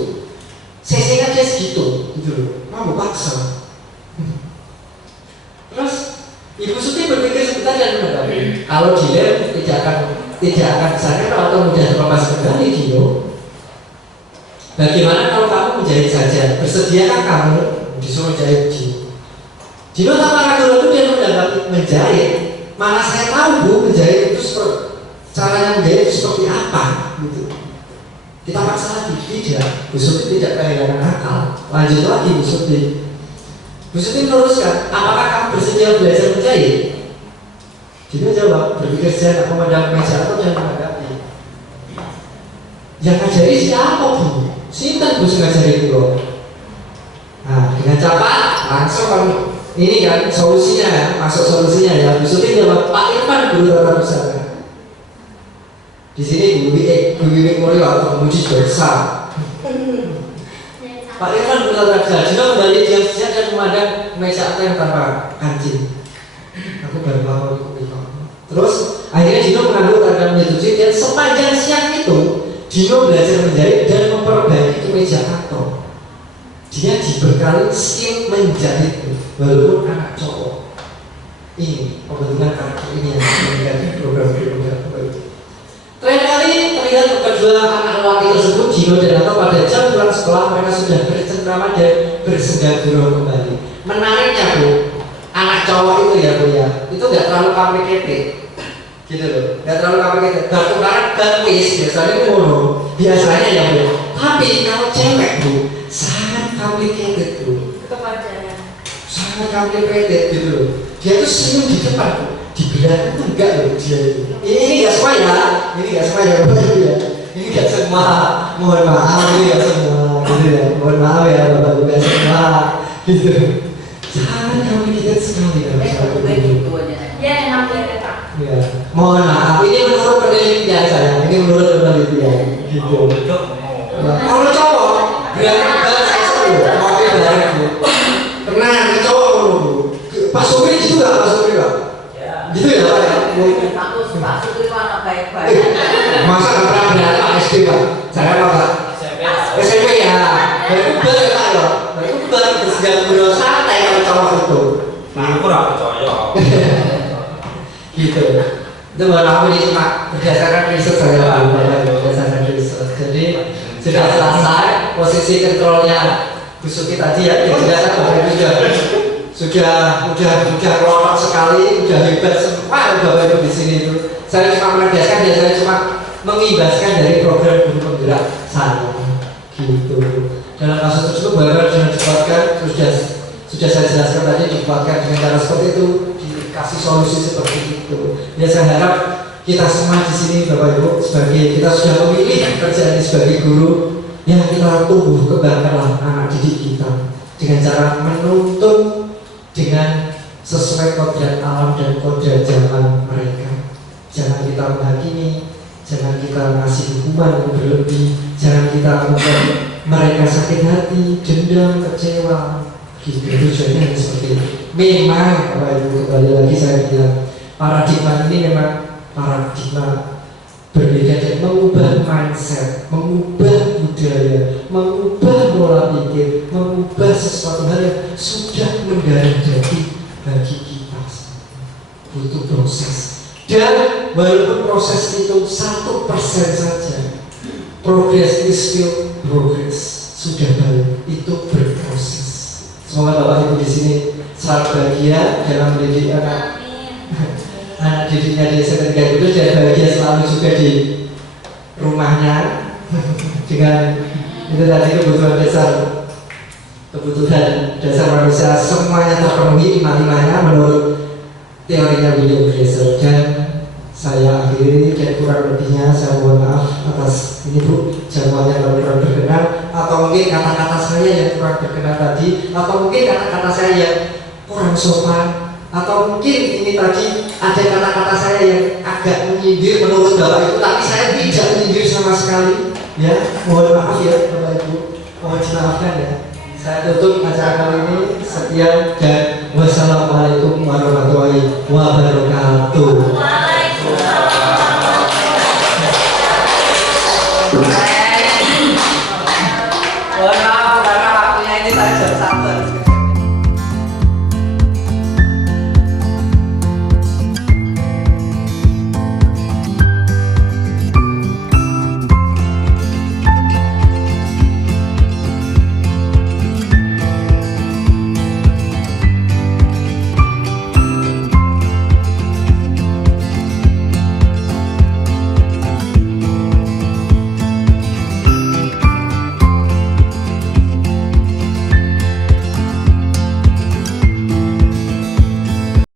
CC-nya dia segitu, gitu loh. Kamu paksa. Terus Ibu Suti berpikir sebentar dan menanggapi. Kalau dia tidak akan kesana atau mudah terlepas kembali Dio. Bagaimana kalau kamu menjahit saja? Bersediakah kamu disuruh jahit Dino tanpa ragu-ragu dia menjahit. Mana saya tahu Bu, menjahit itu caranya menjahit itu seperti apa gitu. Kita paksa lagi, tidak. Bu Suti tidak kehilangan akal. Lanjut lagi Bu Suti. Bu Suti meneruskan, apakah kamu bersedia belajar menjahit? Dino jawab, berpikir sejenak memandang meja atau jangan menghadapi. Yang ngajari siapa Bu? Sinten Bu ngajari itu. Nah, dengan cepat langsung kamu ini kan solusinya, masuk solusinya ya. Bu Suti jawab, Pak Irfan guru tata busana. Di sini Bu Wiwik Mulyo atau memuji besar. Pak Irfan guru tata busana. Dino kembali diam sejenak dan memandang meja yang tanpa kancing. Aku baru lapor itu. Terus akhirnya Dino mengambil tanda menyetujui dan sepanjang siang itu Dino belajar menjahit dan memperbaiki kemeja kantor. Dia dibekali skill menjahit walaupun anak cowok. Ini pembentukan karakter ini yang menjadi program itu. Terakhir kali terlihat kedua anak lelaki tersebut Dino dan Anto pada jam pulang sekolah mereka sudah bercengkrama dan bersenggang gurau kembali. Menariknya Bu, anak cowok itu ya Bu ya, itu nggak terlalu complicated, gitu loh, nggak terlalu complicated. Bertukaran gamis biasanya ngono, biasanya ya Bu. Tapi kalau cewek Bu, sangat complicated Bu. Kepanjangan. Sangat complicated gitu loh. Dia tuh senyum di depan Bu, di belakang itu enggak loh dia itu. Ini nggak semua ya, ini nggak semua ya Bapak Ibu ya. Ini nggak semua, mohon maaf ini nggak semua, gitu ya. Mohon maaf ya Bapak Ibu nggak semua, gitu. Sangat complicated sekali ya. Ya, namanya Pak. Ya, mohon maaf. Ini menurut penelitian saya. Ini menurut penelitian. Gitu. Kalau cowok berani banget saya seru. Mau bareng Bu. Tenang, ini cowok Bu. Pak Supri gitu nggak Pak Supri Pak? Gitu ya Pak ya. Pak Supri itu anak baik-baik. Masa nggak pernah berani Pak SD Pak? Saya Pak. SMP ya. Berubah ya Pak ya. Berubah bersedia gurau santai kalau cowok itu. Nah, aku nggak percaya. Gitu. Itu baru aku ini cuma berdasarkan riset saya berdasarkan riset. Jadi sudah selesai posisi kontrolnya Bu Suti tadi ya dijelaskan Bapak Ibu sudah kelompok sekali, sudah hebat semua Bapak Ibu di sini itu. Saya cuma menegaskan dan saya cuma mengibaskan dari program guru penggerak saya. Gitu. Dalam kasus tersebut Bapak dengan dikuatkan sudah saya jelaskan tadi dikuatkan dengan cara seperti itu. Kasih solusi seperti itu. Ya saya harap kita semua di sini Bapak Ibu sebagai kita sudah memilih kerjaan sebagai guru, ya kita tumbuh kembangkanlah anak didik kita dengan cara menuntun dengan sesuai kodrat alam dan kodrat zaman mereka. Jangan kita menghakimi, jangan kita ngasih hukuman yang berlebih, jangan kita membuat mereka sakit hati, dendam, kecewa. Gitu, tujuannya seperti itu. Memang Bapak Ibu kembali lagi saya bilang paradigma ini memang paradigma berbeda dan mengubah mindset, mengubah budaya, mengubah pola pikir, mengubah sesuatu hal yang sudah mendarah daging bagi kita. Butuh proses. Dan walaupun proses itu 1% saja, progress is still progress. Sudah baik, itu berproses. Semoga Bapak Ibu di sini selalu bahagia dalam mendidik anak. anak didiknya di SMP kayak gitu, dia bahagia selalu juga di rumahnya dengan itu tadi kebutuhan dasar manusia semuanya terpenuhi, lima-limanya menurut teorinya William Fraser. Dan saya akhiri, dan kurang lebihnya saya mohon maaf atas ini Bu, jawabannya kalau kurang berkenan, atau mungkin kata-kata saya yang kurang berkenan tadi, atau mungkin kata-kata saya yang kurang sopan, atau mungkin ini tadi ada kata-kata saya yang agak menyindir menurut Bapak Ibu, tapi saya tidak menyindir sama sekali. Ya, mohon maaf ya Bapak Ibu, mohon dimaafkan ya. Saya tutup acara kali ini. Sekian dan wassalamualaikum warahmatullahi wabarakatuh. Waalaikumsalam.